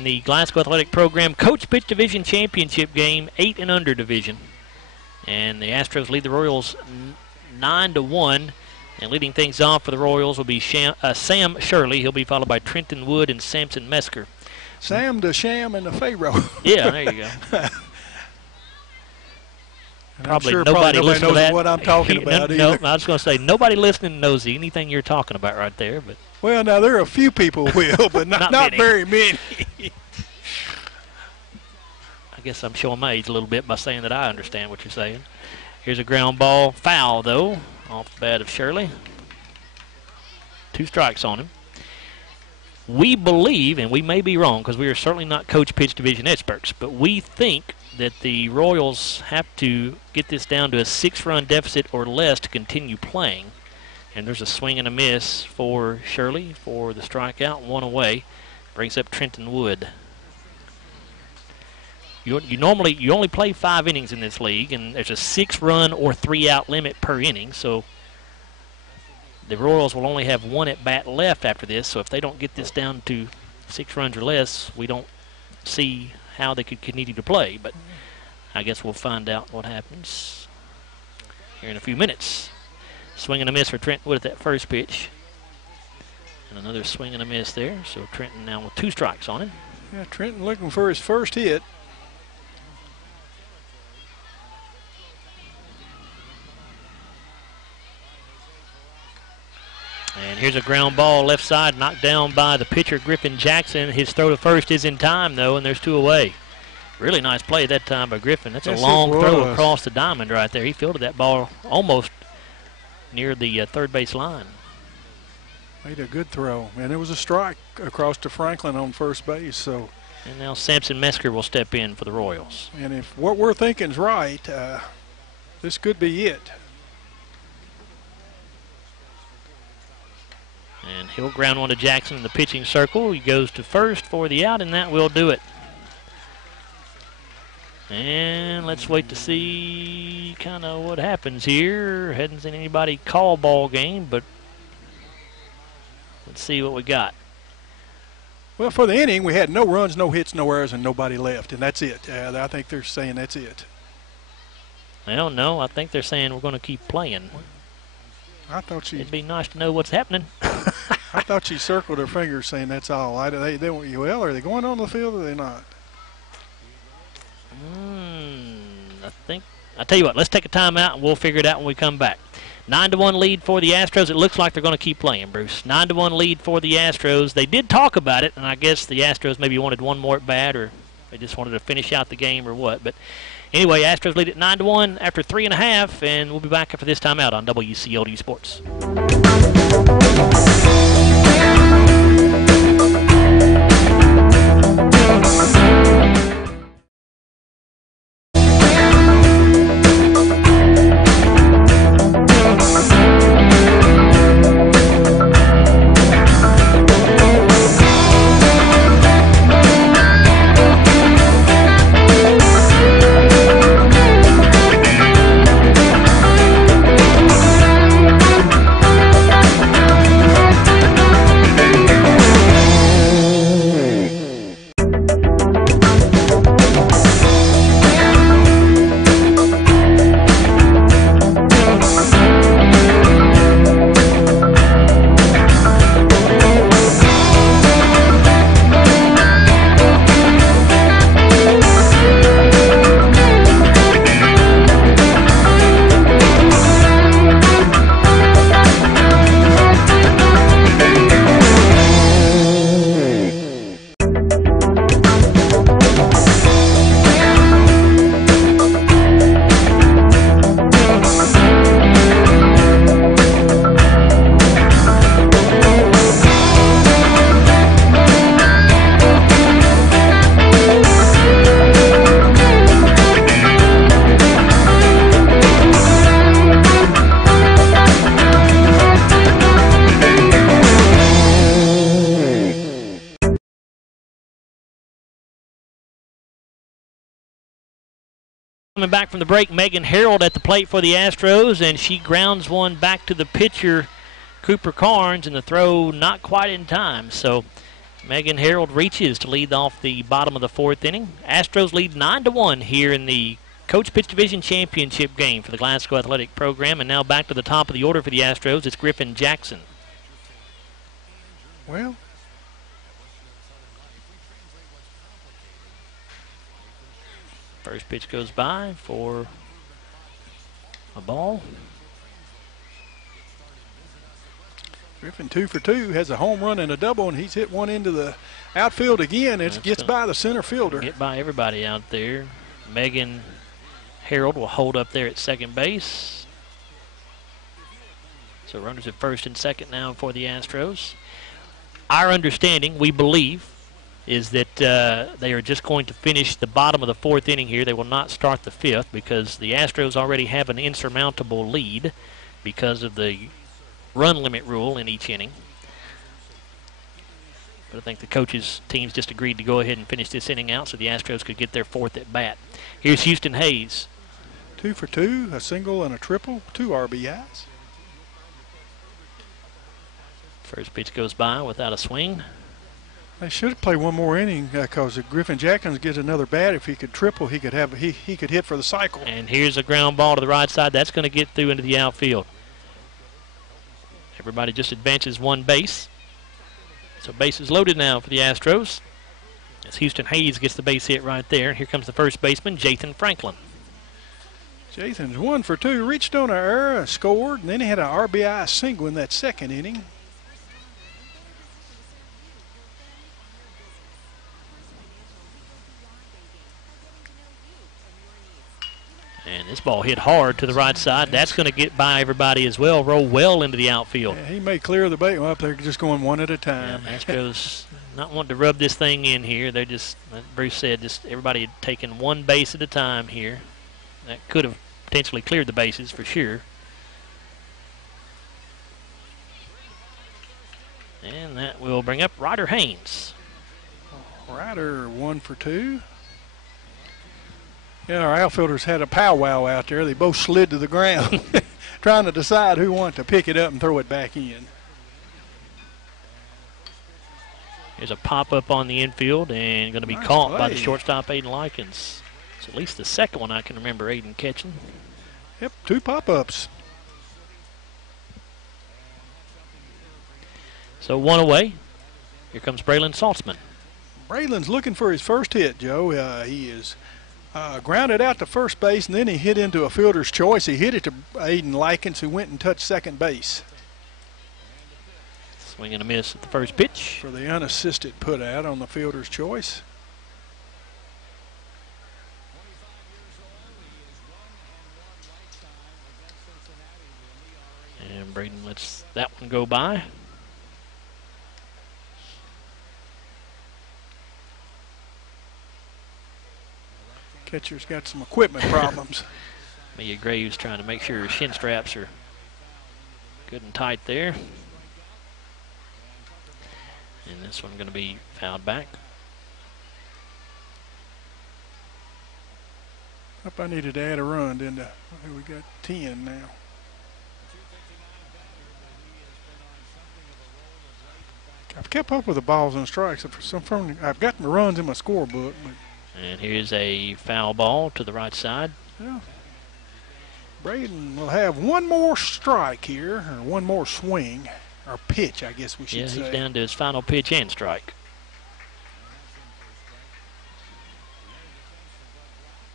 in the Glasgow Athletic Program Coach Pitch Division Championship game, 8 and under division. And the Astros lead the Royals 9-1. And leading things off for the Royals will be Sam Shirley. He'll be followed by Trenton Wood and Samson Mesker. Sam the Sham and the Pharaoh. Yeah, there you go. Probably sure nobody knows to that. what I'm talking about. No, I was going to say nobody listening knows anything you're talking about right there. But well, now there are a few people will, but not very many. I guess I'm showing my age a little bit by saying that I understand what you're saying. Here's a ground ball foul though, off the bat of Shirley. 2 strikes on him. We believe, and we may be wrong because we are certainly not Coach Pitch Division experts, but we think that the Royals have to get this down to a 6-run deficit or less to continue playing. And there's a swing and a miss for Shirley for the strikeout, 1 away. Brings up Trenton Wood. You only play 5 innings in this league, and there's a 6-run or 3-out limit per inning. So the Royals will only have 1 at bat left after this. So if they don't get this down to 6 runs or less, we don't see how they could continue to play. But I guess we'll find out what happens here in a few minutes. Swing and a miss for Trenton Wood at that first pitch. And another swing and a miss there. So Trenton now with 2 strikes on him. Yeah, Trenton looking for his first hit. And here's a ground ball left side, knocked down by the pitcher, Griffin Jackson. His throw to first is in time, though, and there's 2 away. Really nice play that time by Griffin. That's a long throw across the diamond right there. He fielded that ball almost near the third base line. Made a good throw, and it was a strike across to Franklin on first base. So. And now Samson Mesker will step in for the Royals. And if what we're thinking is right, this could be it. And he'll ground one to Jackson in the pitching circle. He goes to first for the out, and that will do it. And let's wait to see kind of what happens here. Hadn't seen anybody call ball game, but let's see what we got. Well, for the inning, we had no runs, no hits, no errors, and nobody left, and that's it. I think they're saying that's it. Well, no, I think they're saying we're going to keep playing. I thought she. It'd be nice to know what's happening. I thought she circled her fingers saying that's all. Well, are they going on the field or are they not? I'll tell you what, let's take a timeout and we'll figure it out when we come back. 9-1 lead for the Astros. It looks like they're going to keep playing, Bruce. 9-1 lead for the Astros. They did talk about it, and I guess the Astros maybe wanted one more at bat, or they just wanted to finish out the game or what. But anyway, Astros lead at 9-1 after 3.5, and we'll be back after this timeout on WCLD Sports. Coming back from the break, Megan Harold at the plate for the Astros, and she grounds one back to the pitcher, Cooper Carnes, and the throw not quite in time. So Megan Harold reaches to lead off the bottom of the fourth inning. Astros lead 9-1 here in the Coach Pitch Division Championship game for the Glasgow Athletic Program. And now back to the top of the order for the Astros. It's Griffin Jackson. Well, first pitch goes by for a ball. Griffin 2 for 2, has a home run and a double, and he's hit one into the outfield again. It gets by the center fielder. Get by everybody out there. Megan Harold will hold up there at second base. So runners at first and second now for the Astros. Our understanding, we believe, is that they are just going to finish the bottom of the fourth inning here. They will not start the fifth because the Astros already have an insurmountable lead because of the run limit rule in each inning. But I think the coaches' teams just agreed to go ahead and finish this inning out so the Astros could get their fourth at bat. Here's Houston Hayes. 2 for 2, a single and a triple, 2 RBIs. First pitch goes by without a swing. They should have played one more inning because if Griffin Jackson gets another bat, if he could triple, he could hit for the cycle. And here's a ground ball to the right side. That's going to get through into the outfield. Everybody just advances one base. So base is loaded now for the Astros. As Houston Hayes gets the base hit right there. Here comes the first baseman, Jathan Franklin. Jathan's 1 for 2, reached on an error, scored, and then he had an RBI single in that second inning. And this ball hit hard to the right side. That's going to get by everybody as well, roll well into the outfield. Yeah, he may clear the bait. Well, they're just going one at a time. Yeah, Astros not wanting to rub this thing in here. They're just, like Bruce said, just everybody taking one base at a time here. That could have potentially cleared the bases for sure. And that will bring up Ryder Haynes. Ryder 1 for 2. Yeah, our outfielders had a powwow out there. They both slid to the ground trying to decide who wanted to pick it up and throw it back in. There's a pop-up on the infield and going to be caught by the shortstop, Aiden Likens. It's at least the second one I can remember Aiden catching. Yep, 2 pop-ups. So one away. Here comes Braylon Saltzman. Braylon's looking for his first hit, Joe. He is grounded out to first base, and then he hit into a fielder's choice. He hit it to Aiden Likens, who went and touched second base. Swing and a miss at the first pitch. For the unassisted put out on the fielder's choice. And Braden lets that one go by. Catcher's got some equipment problems. Mia Graves trying to make sure her shin straps are good and tight there. And this one going to be fouled back. Hope I needed to add a run, didn't I? We got 10 now. I've kept up with the balls and strikes. I've got my runs in my scorebook. And here's a foul ball to the right side. Yeah. Braden will have one more strike here, or one more swing, or pitch, I guess we should say. Yeah, he's down to his final pitch and strike.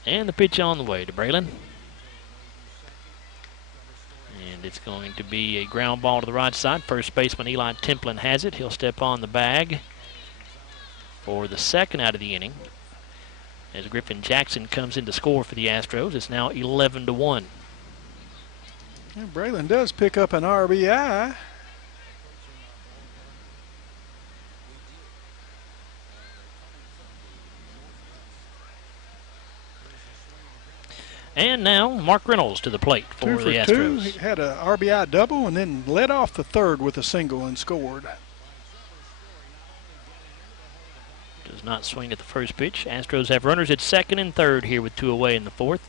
And the pitch on the way to Braylon. And it's going to be a ground ball to the right side. First baseman Eli Templin has it. He'll step on the bag for the second out of the inning. As Griffin Jackson comes in to score for the Astros, it's now 11-1. Yeah, Braylon does pick up an RBI. And now Mark Reynolds to the plate for the Astros. 2 for 2. He had an RBI double and then led off the third with a single and scored. Does not swing at the first pitch. Astros have runners at second and third here with 2 away in the fourth.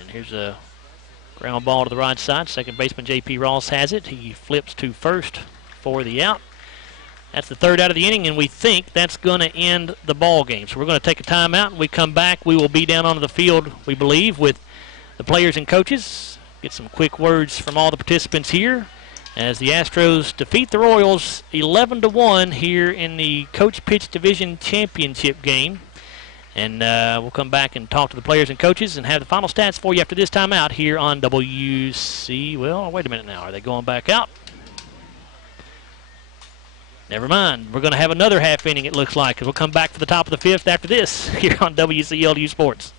And here's a Ground ball to the right side. Second baseman J.P. Ross has it. He flips to first for the out. That's the third out of the inning, and we think that's going to end the ball game. So we're going to take a timeout, and we come back. We will be down onto the field, we believe, with the players and coaches. Get some quick words from all the participants here as the Astros defeat the Royals 11-1 here in the Coach Pitch Division Championship game. And we'll come back and talk to the players and coaches and have the final stats for you after this timeout here on WC. Well, wait a minute now. Are they going back out? Never mind. We're going to have another half inning, it looks like, because we'll come back for the top of the fifth after this here on WCLU Sports.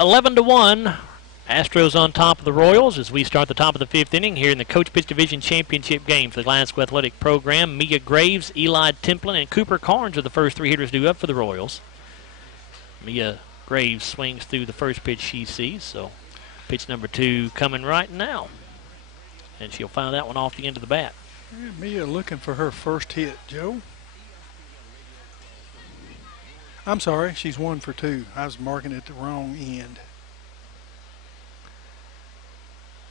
(11-1). Astros on top of the Royals as we start the top of the fifth inning here in the Coach Pitch Division Championship game for the Glasgow Athletic Program. Mia Graves, Eli Templin, and Cooper Carnes are the first three hitters due up for the Royals. Mia Graves swings through the first pitch she sees, so pitch number 2 coming right now. And she'll foul that one off the end of the bat. Mia looking for her first hit, Joe. I'm sorry, she's 1 for 2. I was marking it the wrong end.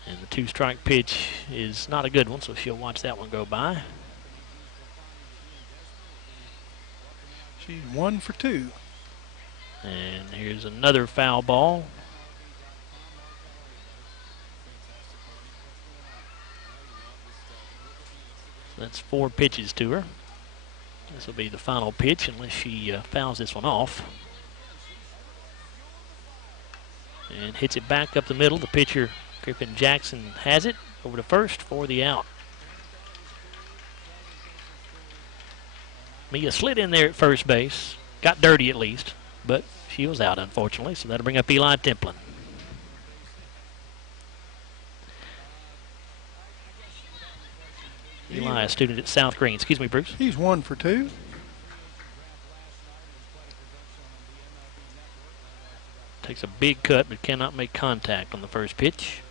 And the 2-strike pitch is not a good one, so she'll watch that one go by. She's 1 for 2. And here's another foul ball. So that's 4 pitches to her. This will be the final pitch unless she fouls this one off. And hits it back up the middle. The pitcher, Griffin Jackson, has it over to first for the out. Mia slid in there at first base. Got dirty at least, but she was out unfortunately, so that'll bring up Eli Templin. Eli, a student at South Green. Excuse me, Bruce. He's 1 for 2. Takes a big cut but cannot make contact on the first pitch.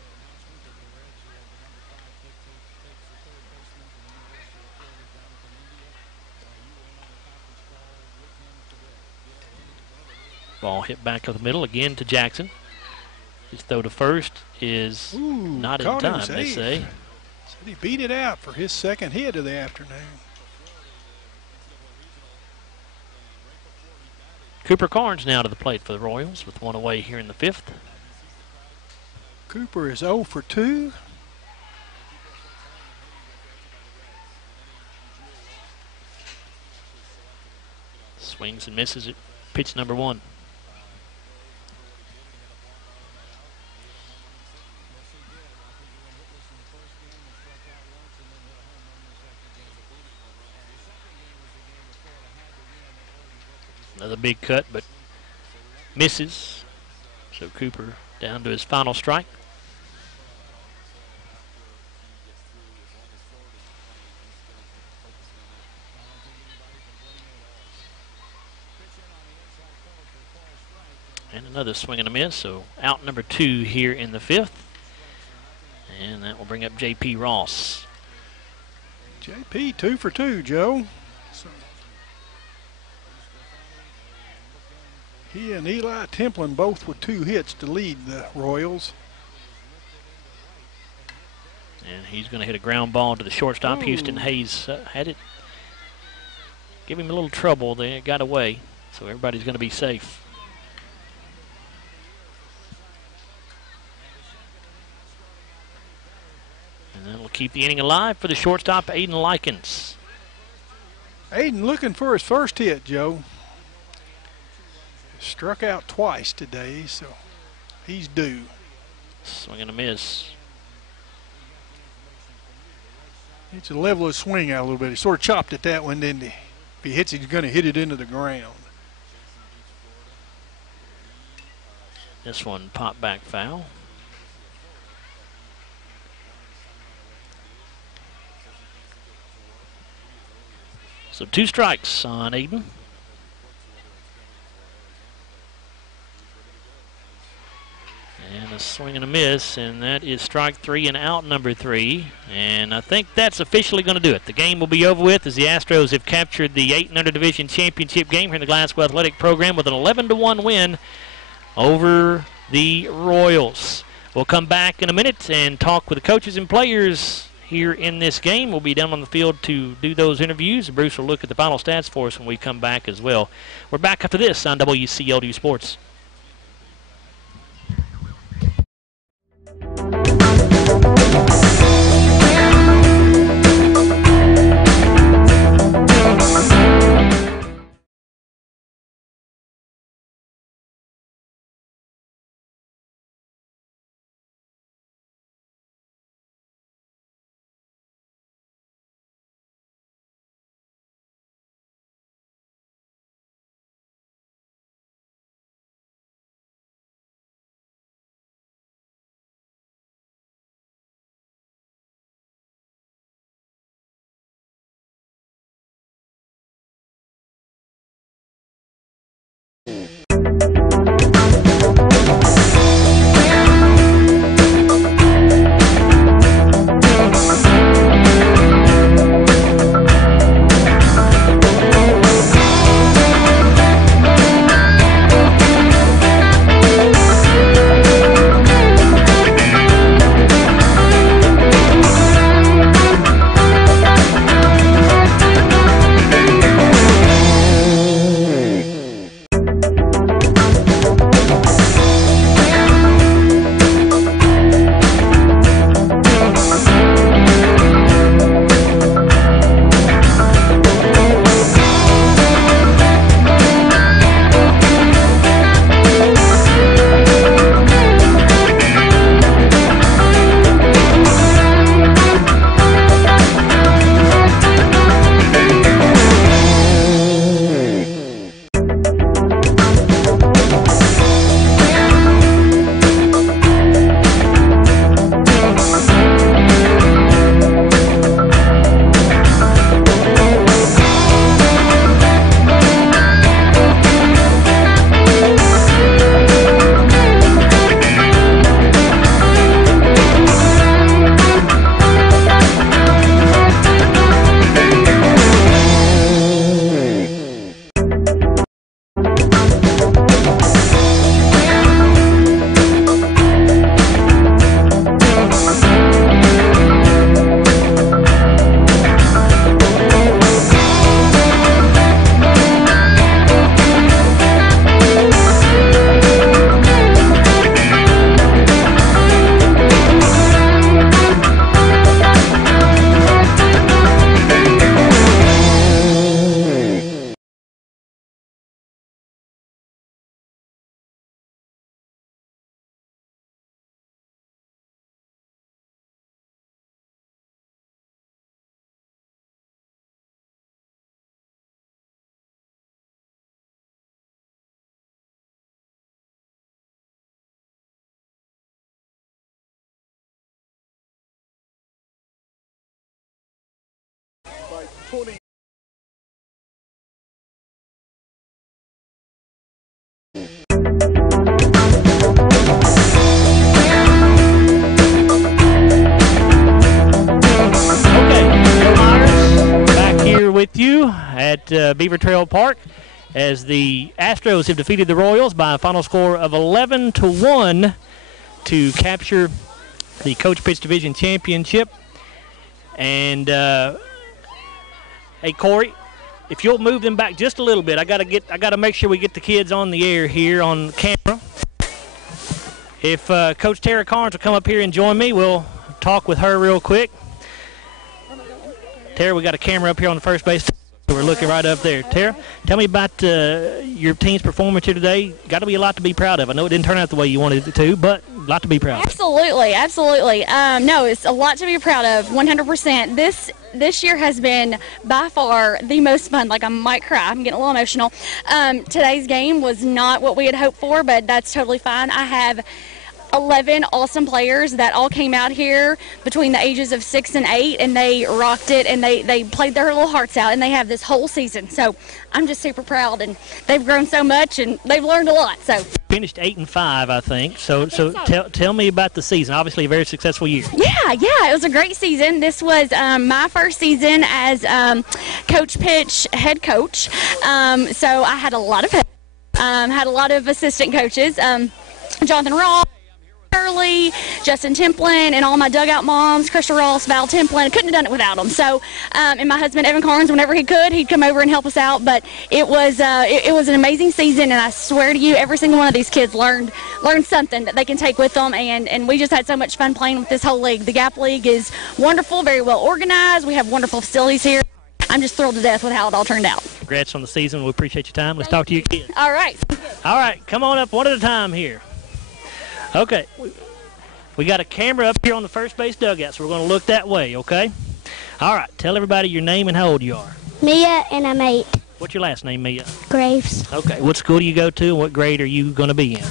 Ball hit back up the middle again to Jackson. His throw to first is not in time, they say. Said he beat it out for his second hit of the afternoon. Cooper Carnes now to the plate for the Royals with 1 away here in the 5th. Cooper is 0 for 2. Swings and misses at pitch number 1. Another big cut, but misses. So Cooper down to his final strike. And another swing and a miss, so out number 2 here in the 5th. And that will bring up J.P. Ross. J.P. 2 for 2, Joe. So he and Eli Templin both with 2 hits to lead the Royals. And he's going to hit a ground ball to the shortstop. Ooh. Houston Hayes had it. Give him a little trouble there. It got away, so everybody's going to be safe. And that'll keep the inning alive for the shortstop, Aiden Likens. Aiden looking for his first hit, Joe. Struck out twice today, so he's due. Swing and a miss. It's a level of swing out a little bit. He sort of chopped at that one, didn't he? If he hits it, he's going to hit it into the ground. This one popped back foul. So 2 strikes on Aiden. And a swing and a miss, and that is strike 3 and out number 3. And I think that's officially going to do it. The game will be over with as the Astros have captured the 800 Division Championship game here in the Glasgow Athletic Program with an 11-1 win over the Royals. We'll come back in a minute and talk with the coaches and players here in this game. We'll be down on the field to do those interviews. Bruce will look at the final stats for us when we come back as well. We're back after this on WCLU Sports. Like 20. you at Beaver Trail Park as the Astros have defeated the Royals by a final score of 11-1 to capture the Coach Pitts Division Championship. And hey, Corey, if you'll move them back just a little bit, I gotta make sure we get the kids on the air here on camera. If Coach Tara Carnes will come up here and join me, we'll talk with her real quick. Tara, we got a camera up here on the first base. We're looking right up there. Tara, tell me about your team's performance here today. Got to be a lot to be proud of. I know it didn't turn out the way you wanted it to, but a lot to be proud of. Absolutely, absolutely. No, it's a lot to be proud of, 100%. This year has been by far the most fun. Like, I might cry. I'm getting a little emotional. Today's game was not what we had hoped for, but that's totally fine. I have 11 awesome players that all came out here between the ages of 6 and 8, and they rocked it, and they played their little hearts out, and they have this whole season. So I'm just super proud, and they've grown so much, and they've learned a lot. So finished 8-5, I think. So tell me about the season. Obviously, a very successful year. Yeah, it was a great season. This was my first season as Coach Pitch head coach. So I had a lot of help. Had a lot of assistant coaches. Jonathan Ross, Shirley, Justin Templin, and all my dugout moms, Krista Ross, Val Templin. I couldn't have done it without them. So, and my husband Evan Carnes, whenever he could, he'd come over and help us out. But it was an amazing season, and I swear to you, every single one of these kids learned something that they can take with them. And we just had so much fun playing with this whole league. The Gap League is wonderful, very well organized. We have wonderful facilities here. I'm just thrilled to death with how it all turned out. Congrats on the season. We appreciate your time. Let's talk to you kids. All right. All right, come on up one at a time here. Okay, we got a camera up here on the first base dugout, so we're going to look that way, okay? All right, tell everybody your name and how old you are. Mia, and I'm 8. What's your last name, Mia? Graves. Okay, what school do you go to, and what grade are you going to be in?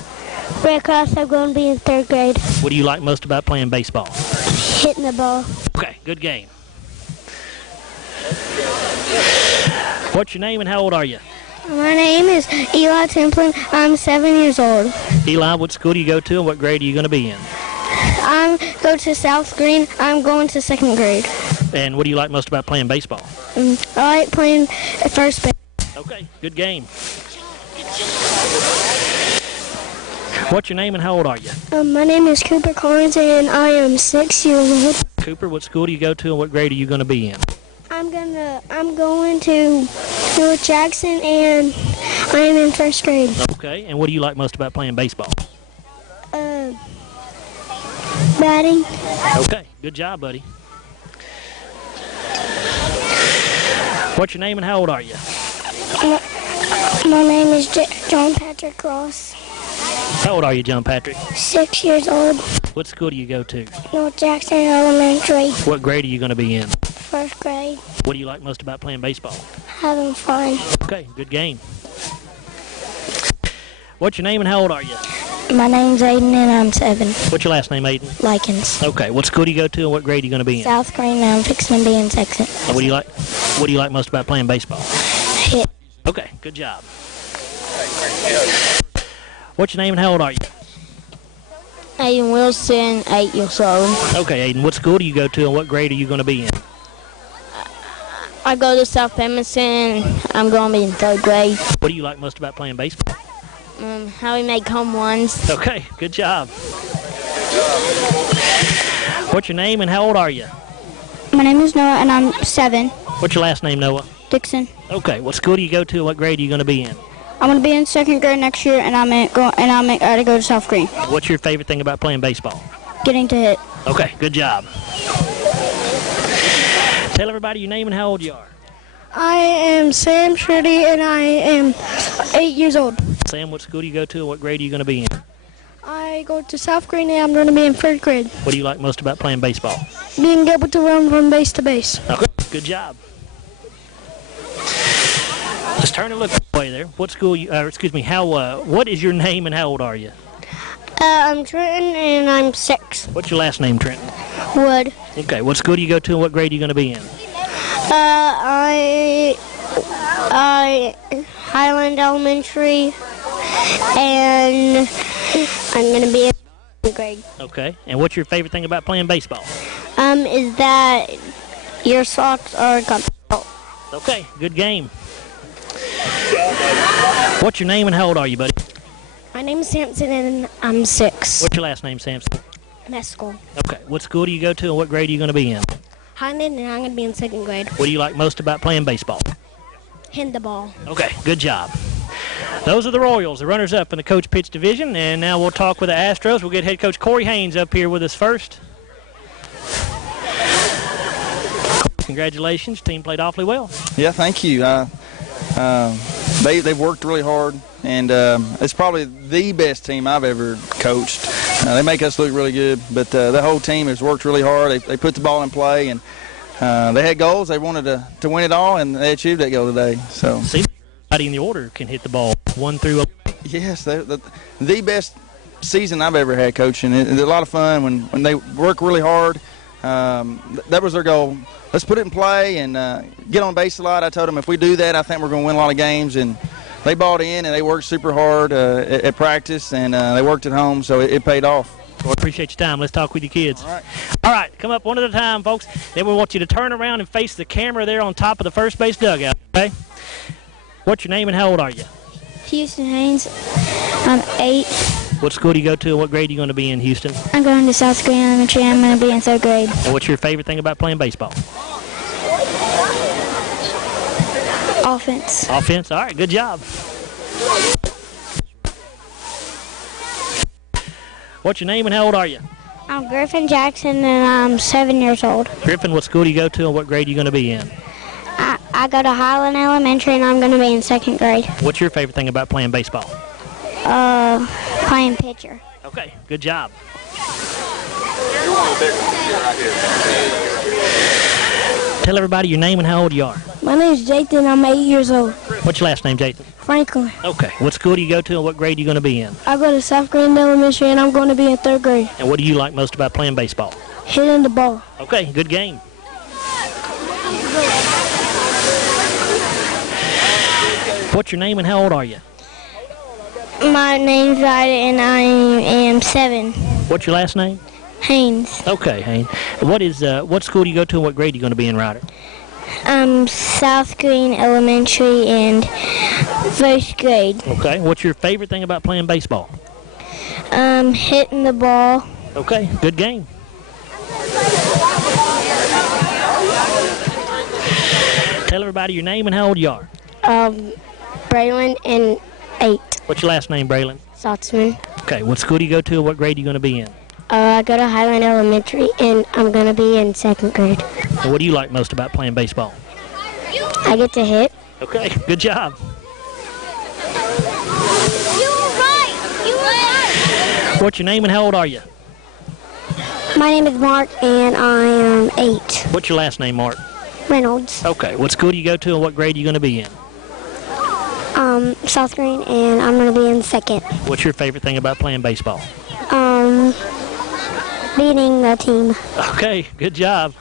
Red Cross, I'm going to be in 3rd grade. What do you like most about playing baseball? Hitting the ball. Okay, good game. What's your name and how old are you? My name is Eli Templin. I'm 7 years old. Eli, what school do you go to, and what grade are you going to be in? I'm going to South Green. I'm going to 2nd grade. And what do you like most about playing baseball? I like playing at first base. Okay, good game. What's your name and how old are you? My name is Cooper Collins, and I am 6 years old. Cooper, what school do you go to, and what grade are you going to be in? I'm going to North Jackson, and I am in 1st grade. Okay, and what do you like most about playing baseball? Batting. Okay, good job, buddy. What's your name and how old are you? My name is John Patrick Ross. How old are you, John Patrick? 6 years old. What school do you go to? North Jackson Elementary. What grade are you going to be in? 1st grade. What do you like most about playing baseball? Having fun. Okay, good game. What's your name and how old are you? My name's Aiden, and I'm 7. What's your last name, Aiden? Likens. Okay, what school do you go to, and what grade are you going to be in? South Green, and I'm fixing to be in 2nd. What do you like? What do you like most about playing baseball? Hit. Okay, good job. What's your name and how old are you? Aiden Wilson, 8 years old. Okay, Aiden, what school do you go to, and what grade are you going to be in? I go to South Emerson. I'm going to be in 3rd grade. What do you like most about playing baseball? How we make home runs. Okay, good job. What's your name and how old are you? My name is Noah, and I'm 7. What's your last name, Noah? Dixon. Okay, what school do you go to, and what grade are you going to be in? I'm going to be in 2nd grade next year, and I gotta go to South Green. What's your favorite thing about playing baseball? Getting to hit. Okay, good job. Tell everybody your name and how old you are. I am Sam Shirley, and I am 8 years old. Sam, what school do you go to, and what grade are you going to be in? I go to South Green, and I'm going to be in 3rd grade. What do you like most about playing baseball? Being able to run from base to base. Okay, good job. Let's turn and look away there. What school? What is your name and how old are you? I'm Trenton, and I'm 6. What's your last name, Trenton? Wood. Okay, what school do you go to, and what grade are you going to be in? I Highland Elementary, and I'm going to be in 2nd grade. Okay, and what's your favorite thing about playing baseball? Is that your socks are comfortable. Okay, good game. What's your name and how old are you, buddy? My name is Samson and I'm 6. What's your last name, Samson? Mescal. Okay, what school do you go to and what grade are you going to be in? Highland, and I'm going to be in 2nd grade. What do you like most about playing baseball? Hitting the ball. Okay, good job. Those are the Royals, the runners-up in the coach pitch division, and now we'll talk with the Astros. We'll get head coach Corey Haynes up here with us first. Congratulations, team played awfully well. Yeah, thank you. They've worked really hard, and it's probably the best team I've ever coached. They make us look really good, but the whole team has worked really hard. They put the ball in play, and they had goals. They wanted to win it all, and they achieved that goal today. So, see, everybody in the order can hit the ball 1 through 11. Yes, the best season I've ever had coaching. It's a lot of fun when they work really hard. That was their goal. Let's put it in play and get on base a lot. I told them if we do that, I think we're going to win a lot of games. And they bought in and they worked super hard at practice, and they worked at home, so it paid off. Well, appreciate your time. Let's talk with your kids. All right. All right, come up one at a time, folks. Then we want you to turn around and face the camera there on top of the first base dugout, okay? What's your name and how old are you? Houston Haynes. I'm 8. What school do you go to and what grade are you going to be in, Houston? I'm going to South Green Elementary. I'm going to be in 3rd grade. And what's your favorite thing about playing baseball? Offense. Offense? All right, good job. What's your name and how old are you? I'm Griffin Jackson, and I'm 7 years old. Griffin, what school do you go to and what grade are you going to be in? I go to Highland Elementary, and I'm going to be in 2nd grade. What's your favorite thing about playing baseball? Playing pitcher. Okay, good job. Tell everybody your name and how old you are. My name is Jathan. I'm 8 years old. What's your last name, Jason? Franklin. Okay. What school do you go to and what grade are you going to be in? I go to South Green Elementary, and I'm going to be in 3rd grade. And what do you like most about playing baseball? Hitting the ball. Okay, good game. What's your name and how old are you? My name's Ryder, and I am 7. What's your last name? Haynes. Okay, Haynes. What school do you go to and what grade are you going to be in, Ryder? South Green Elementary and 1st grade. Okay. What's your favorite thing about playing baseball? Hitting the ball. Okay, good game. Tell everybody your name and how old you are. Braylon and 8. What's your last name, Braylon? Saltzman. Okay, what school do you go to and what grade are you going to be in? I go to Highland Elementary, and I'm going to be in 2nd grade. And what do you like most about playing baseball? I get to hit. Okay, good job. What's your name and how old are you? My name is Mark, and I am 8. What's your last name, Mark? Reynolds. Okay, what school do you go to and what grade are you going to be in? South Green, and I'm going to be in 2nd. What's your favorite thing about playing baseball? Beating the team. Okay, good job.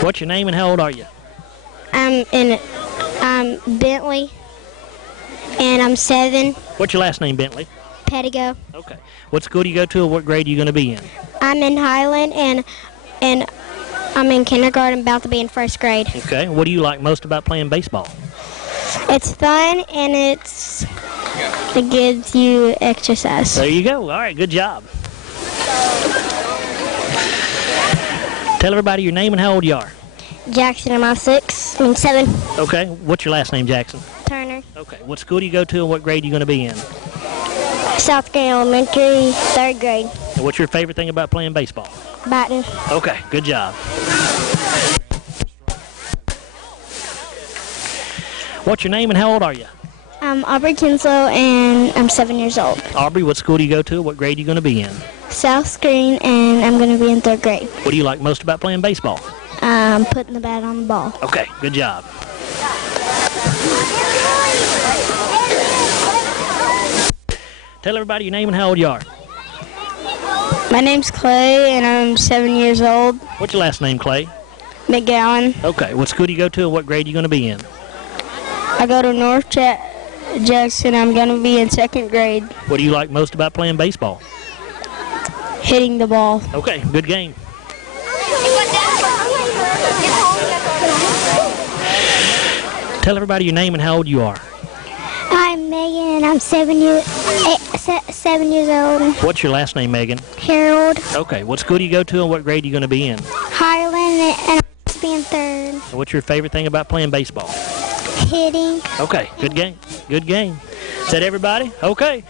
What's your name and how old are you? I'm Bentley, and I'm 7. What's your last name, Bentley? Pettigo. Okay. What school do you go to and what grade are you going to be in? I'm in Highland, and I'm in kindergarten, about to be in 1st grade. Okay. What do you like most about playing baseball? It's fun, and it gives you exercise. There you go. All right, good job. Tell everybody your name and how old you are. Jackson, I'm 7. Okay. What's your last name, Jackson? Turner. Okay. What school do you go to and what grade are you going to be in? South Green Elementary, 3rd grade. And what's your favorite thing about playing baseball? Batting. Okay, good job. What's your name and how old are you? I'm Aubrey Kinslow, and I'm 7 years old. Aubrey, what school do you go to? What grade are you going to be in? South Green, and I'm going to be in 3rd grade. What do you like most about playing baseball? Putting the bat on the ball. Okay, good job. Tell everybody your name and how old you are. My name's Clay, and I'm 7 years old. What's your last name, Clay? McGowan. Okay, what school do you go to and what grade are you going to be in? I go to North Jackson. I'm going to be in 2nd grade. What do you like most about playing baseball? Hitting the ball. Okay, good game. Tell everybody your name and how old you are. I'm Megan, and I'm 7 years old. What's your last name, Megan? Harold. Okay. What school do you go to and what grade are you going to be in? Highland, and I'm being third. What's your favorite thing about playing baseball? Hitting. Okay. Good game. Good game. Is that everybody? Okay.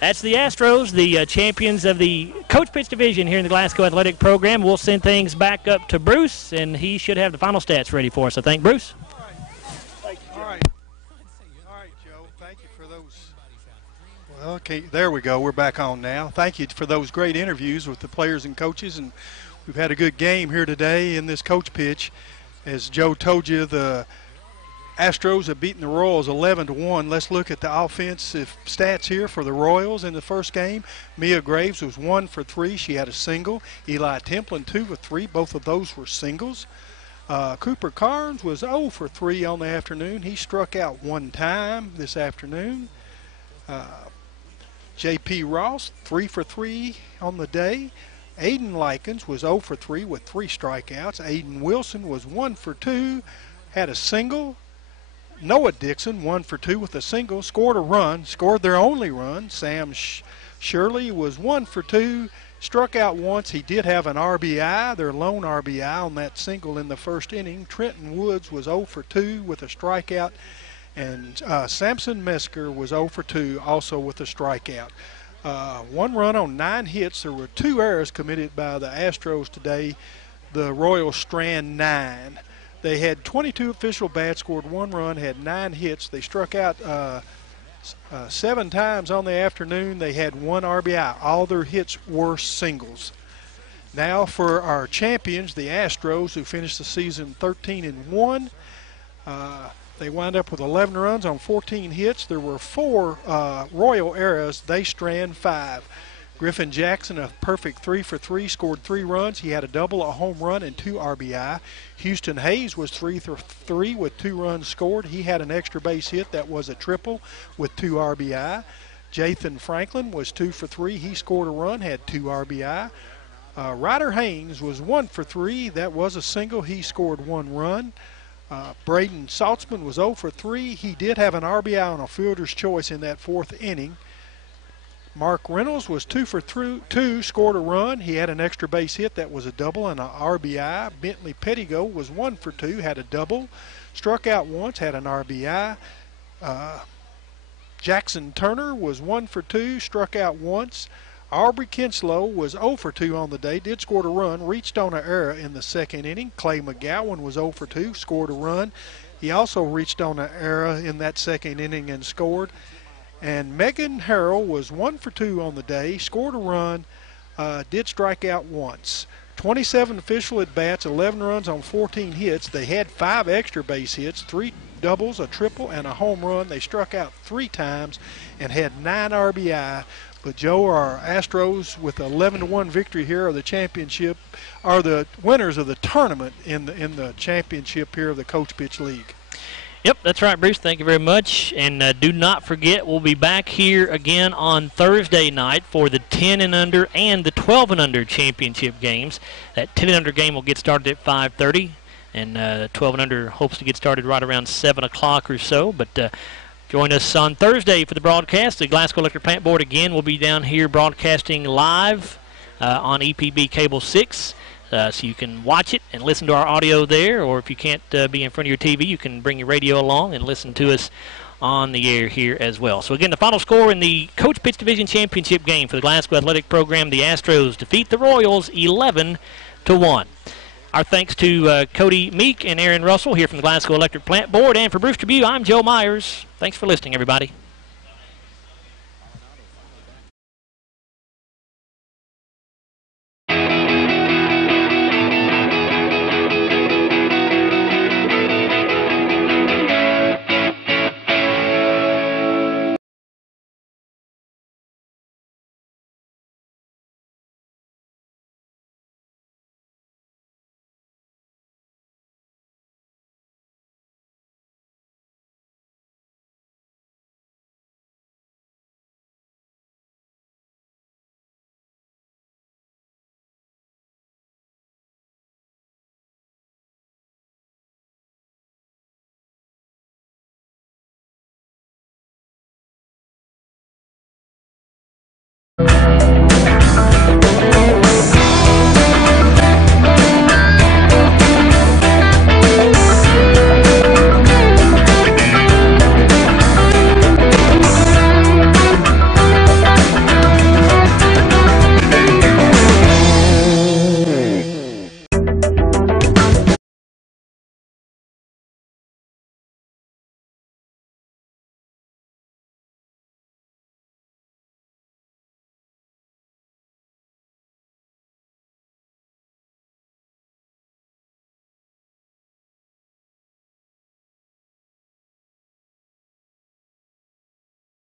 That's the Astros, the champions of the Coach Pitch Division here in the Glasgow Athletic Program. We'll send things back up to Bruce, and he should have the final stats ready for us. So thank Bruce. All right, Joe. Thank you for those. Well, okay, there we go. We're back on now. Thank you for those great interviews with the players and coaches, and we've had a good game here today in this Coach Pitch. As Joe told you, the Astros have beaten the Royals 11-1. Let's look at the offensive stats here for the Royals in the first game. Mia Graves was 1 for 3. She had a single. Eli Templin 2 for 3. Both of those were singles. Cooper Carnes was 0 for 3 on the afternoon. He struck out 1 time this afternoon. J.P. Ross 3 for 3 on the day. Aiden Likens was 0 for 3 with 3 strikeouts. Aiden Wilson was 1 for 2, had a single. Noah Dixon 1 for 2 with a single, scored a run, scored their only run. Sam Shirley was 1 for 2, struck out once. He did have an RBI, their lone RBI on that single in the first inning. Trenton Woods was 0 for 2 with a strikeout, and Samson Mesker was 0 for 2 also with a strikeout. 1 run on 9 hits. There were 2 errors committed by the Astros today. The Royals strand 9. They had 22 official bats, scored 1 run, had 9 hits. They struck out 7 times on the afternoon. They had 1 RBI. All their hits were singles. Now for our champions, the Astros, who finished the season 13-1. They wound up with 11 runs on 14 hits. There were 4 Royal errors. They strand 5. Griffin Jackson, a perfect 3 for 3, scored 3 runs. He had a double, a home run, and 2 RBI. Houston Hayes was 3 for 3 with 2 runs scored. He had an extra base hit that was a triple with 2 RBI. Jathan Franklin was 2 for 3. He scored a run, had 2 RBI. Ryder Haynes was 1 for 3. That was a single. He scored 1 run. Braden Saltzman was 0 for 3. He did have an RBI on a fielder's choice in that 4th inning. Mark Reynolds was 2 for 2, scored a run. He had an extra base hit that was a double and an RBI. Bentley Pettigo was 1 for 2, had a double, struck out once, had an RBI. Jackson Turner was 1 for 2, struck out once. Aubrey Kinslow was 0 for 2 on the day, did score a run, reached on an error in the 2nd inning. Clay McGowan was 0 for 2, scored a run. He also reached on an error in that 2nd inning and scored. And Megan Harrell was 1 for 2 on the day, scored a run, did strike out once. 27 official at-bats, 11 runs on 14 hits. They had 5 extra base hits, 3 doubles, a triple, and a home run. They struck out 3 times and had 9 RBI. But Joe, our Astros with 11-1 victory here of the championship are the winners of the tournament in the championship here of the Coach Pitch League. Yep, that's right, Bruce. Thank you very much. And do not forget, we'll be back here again on Thursday night for the 10 and under and the 12 and under championship games. That 10 and under game will get started at 5:30, and 12 and under hopes to get started right around 7 o'clock or so. But join us on Thursday for the broadcast. The Glasgow Electric Plant Board again will be down here broadcasting live on EPB Cable 6. So you can watch it and listen to our audio there, or if you can't be in front of your TV, you can bring your radio along and listen to us on the air here as well. So again, the final score in the Coach Pitch Division Championship game for the Glasgow Athletic Program, the Astros defeat the Royals 11-1. Our thanks to Cody Meek and Aaron Russell here from the Glasgow Electric Plant Board, and for Bruce Tribune, I'm Joe Myers. Thanks for listening, everybody.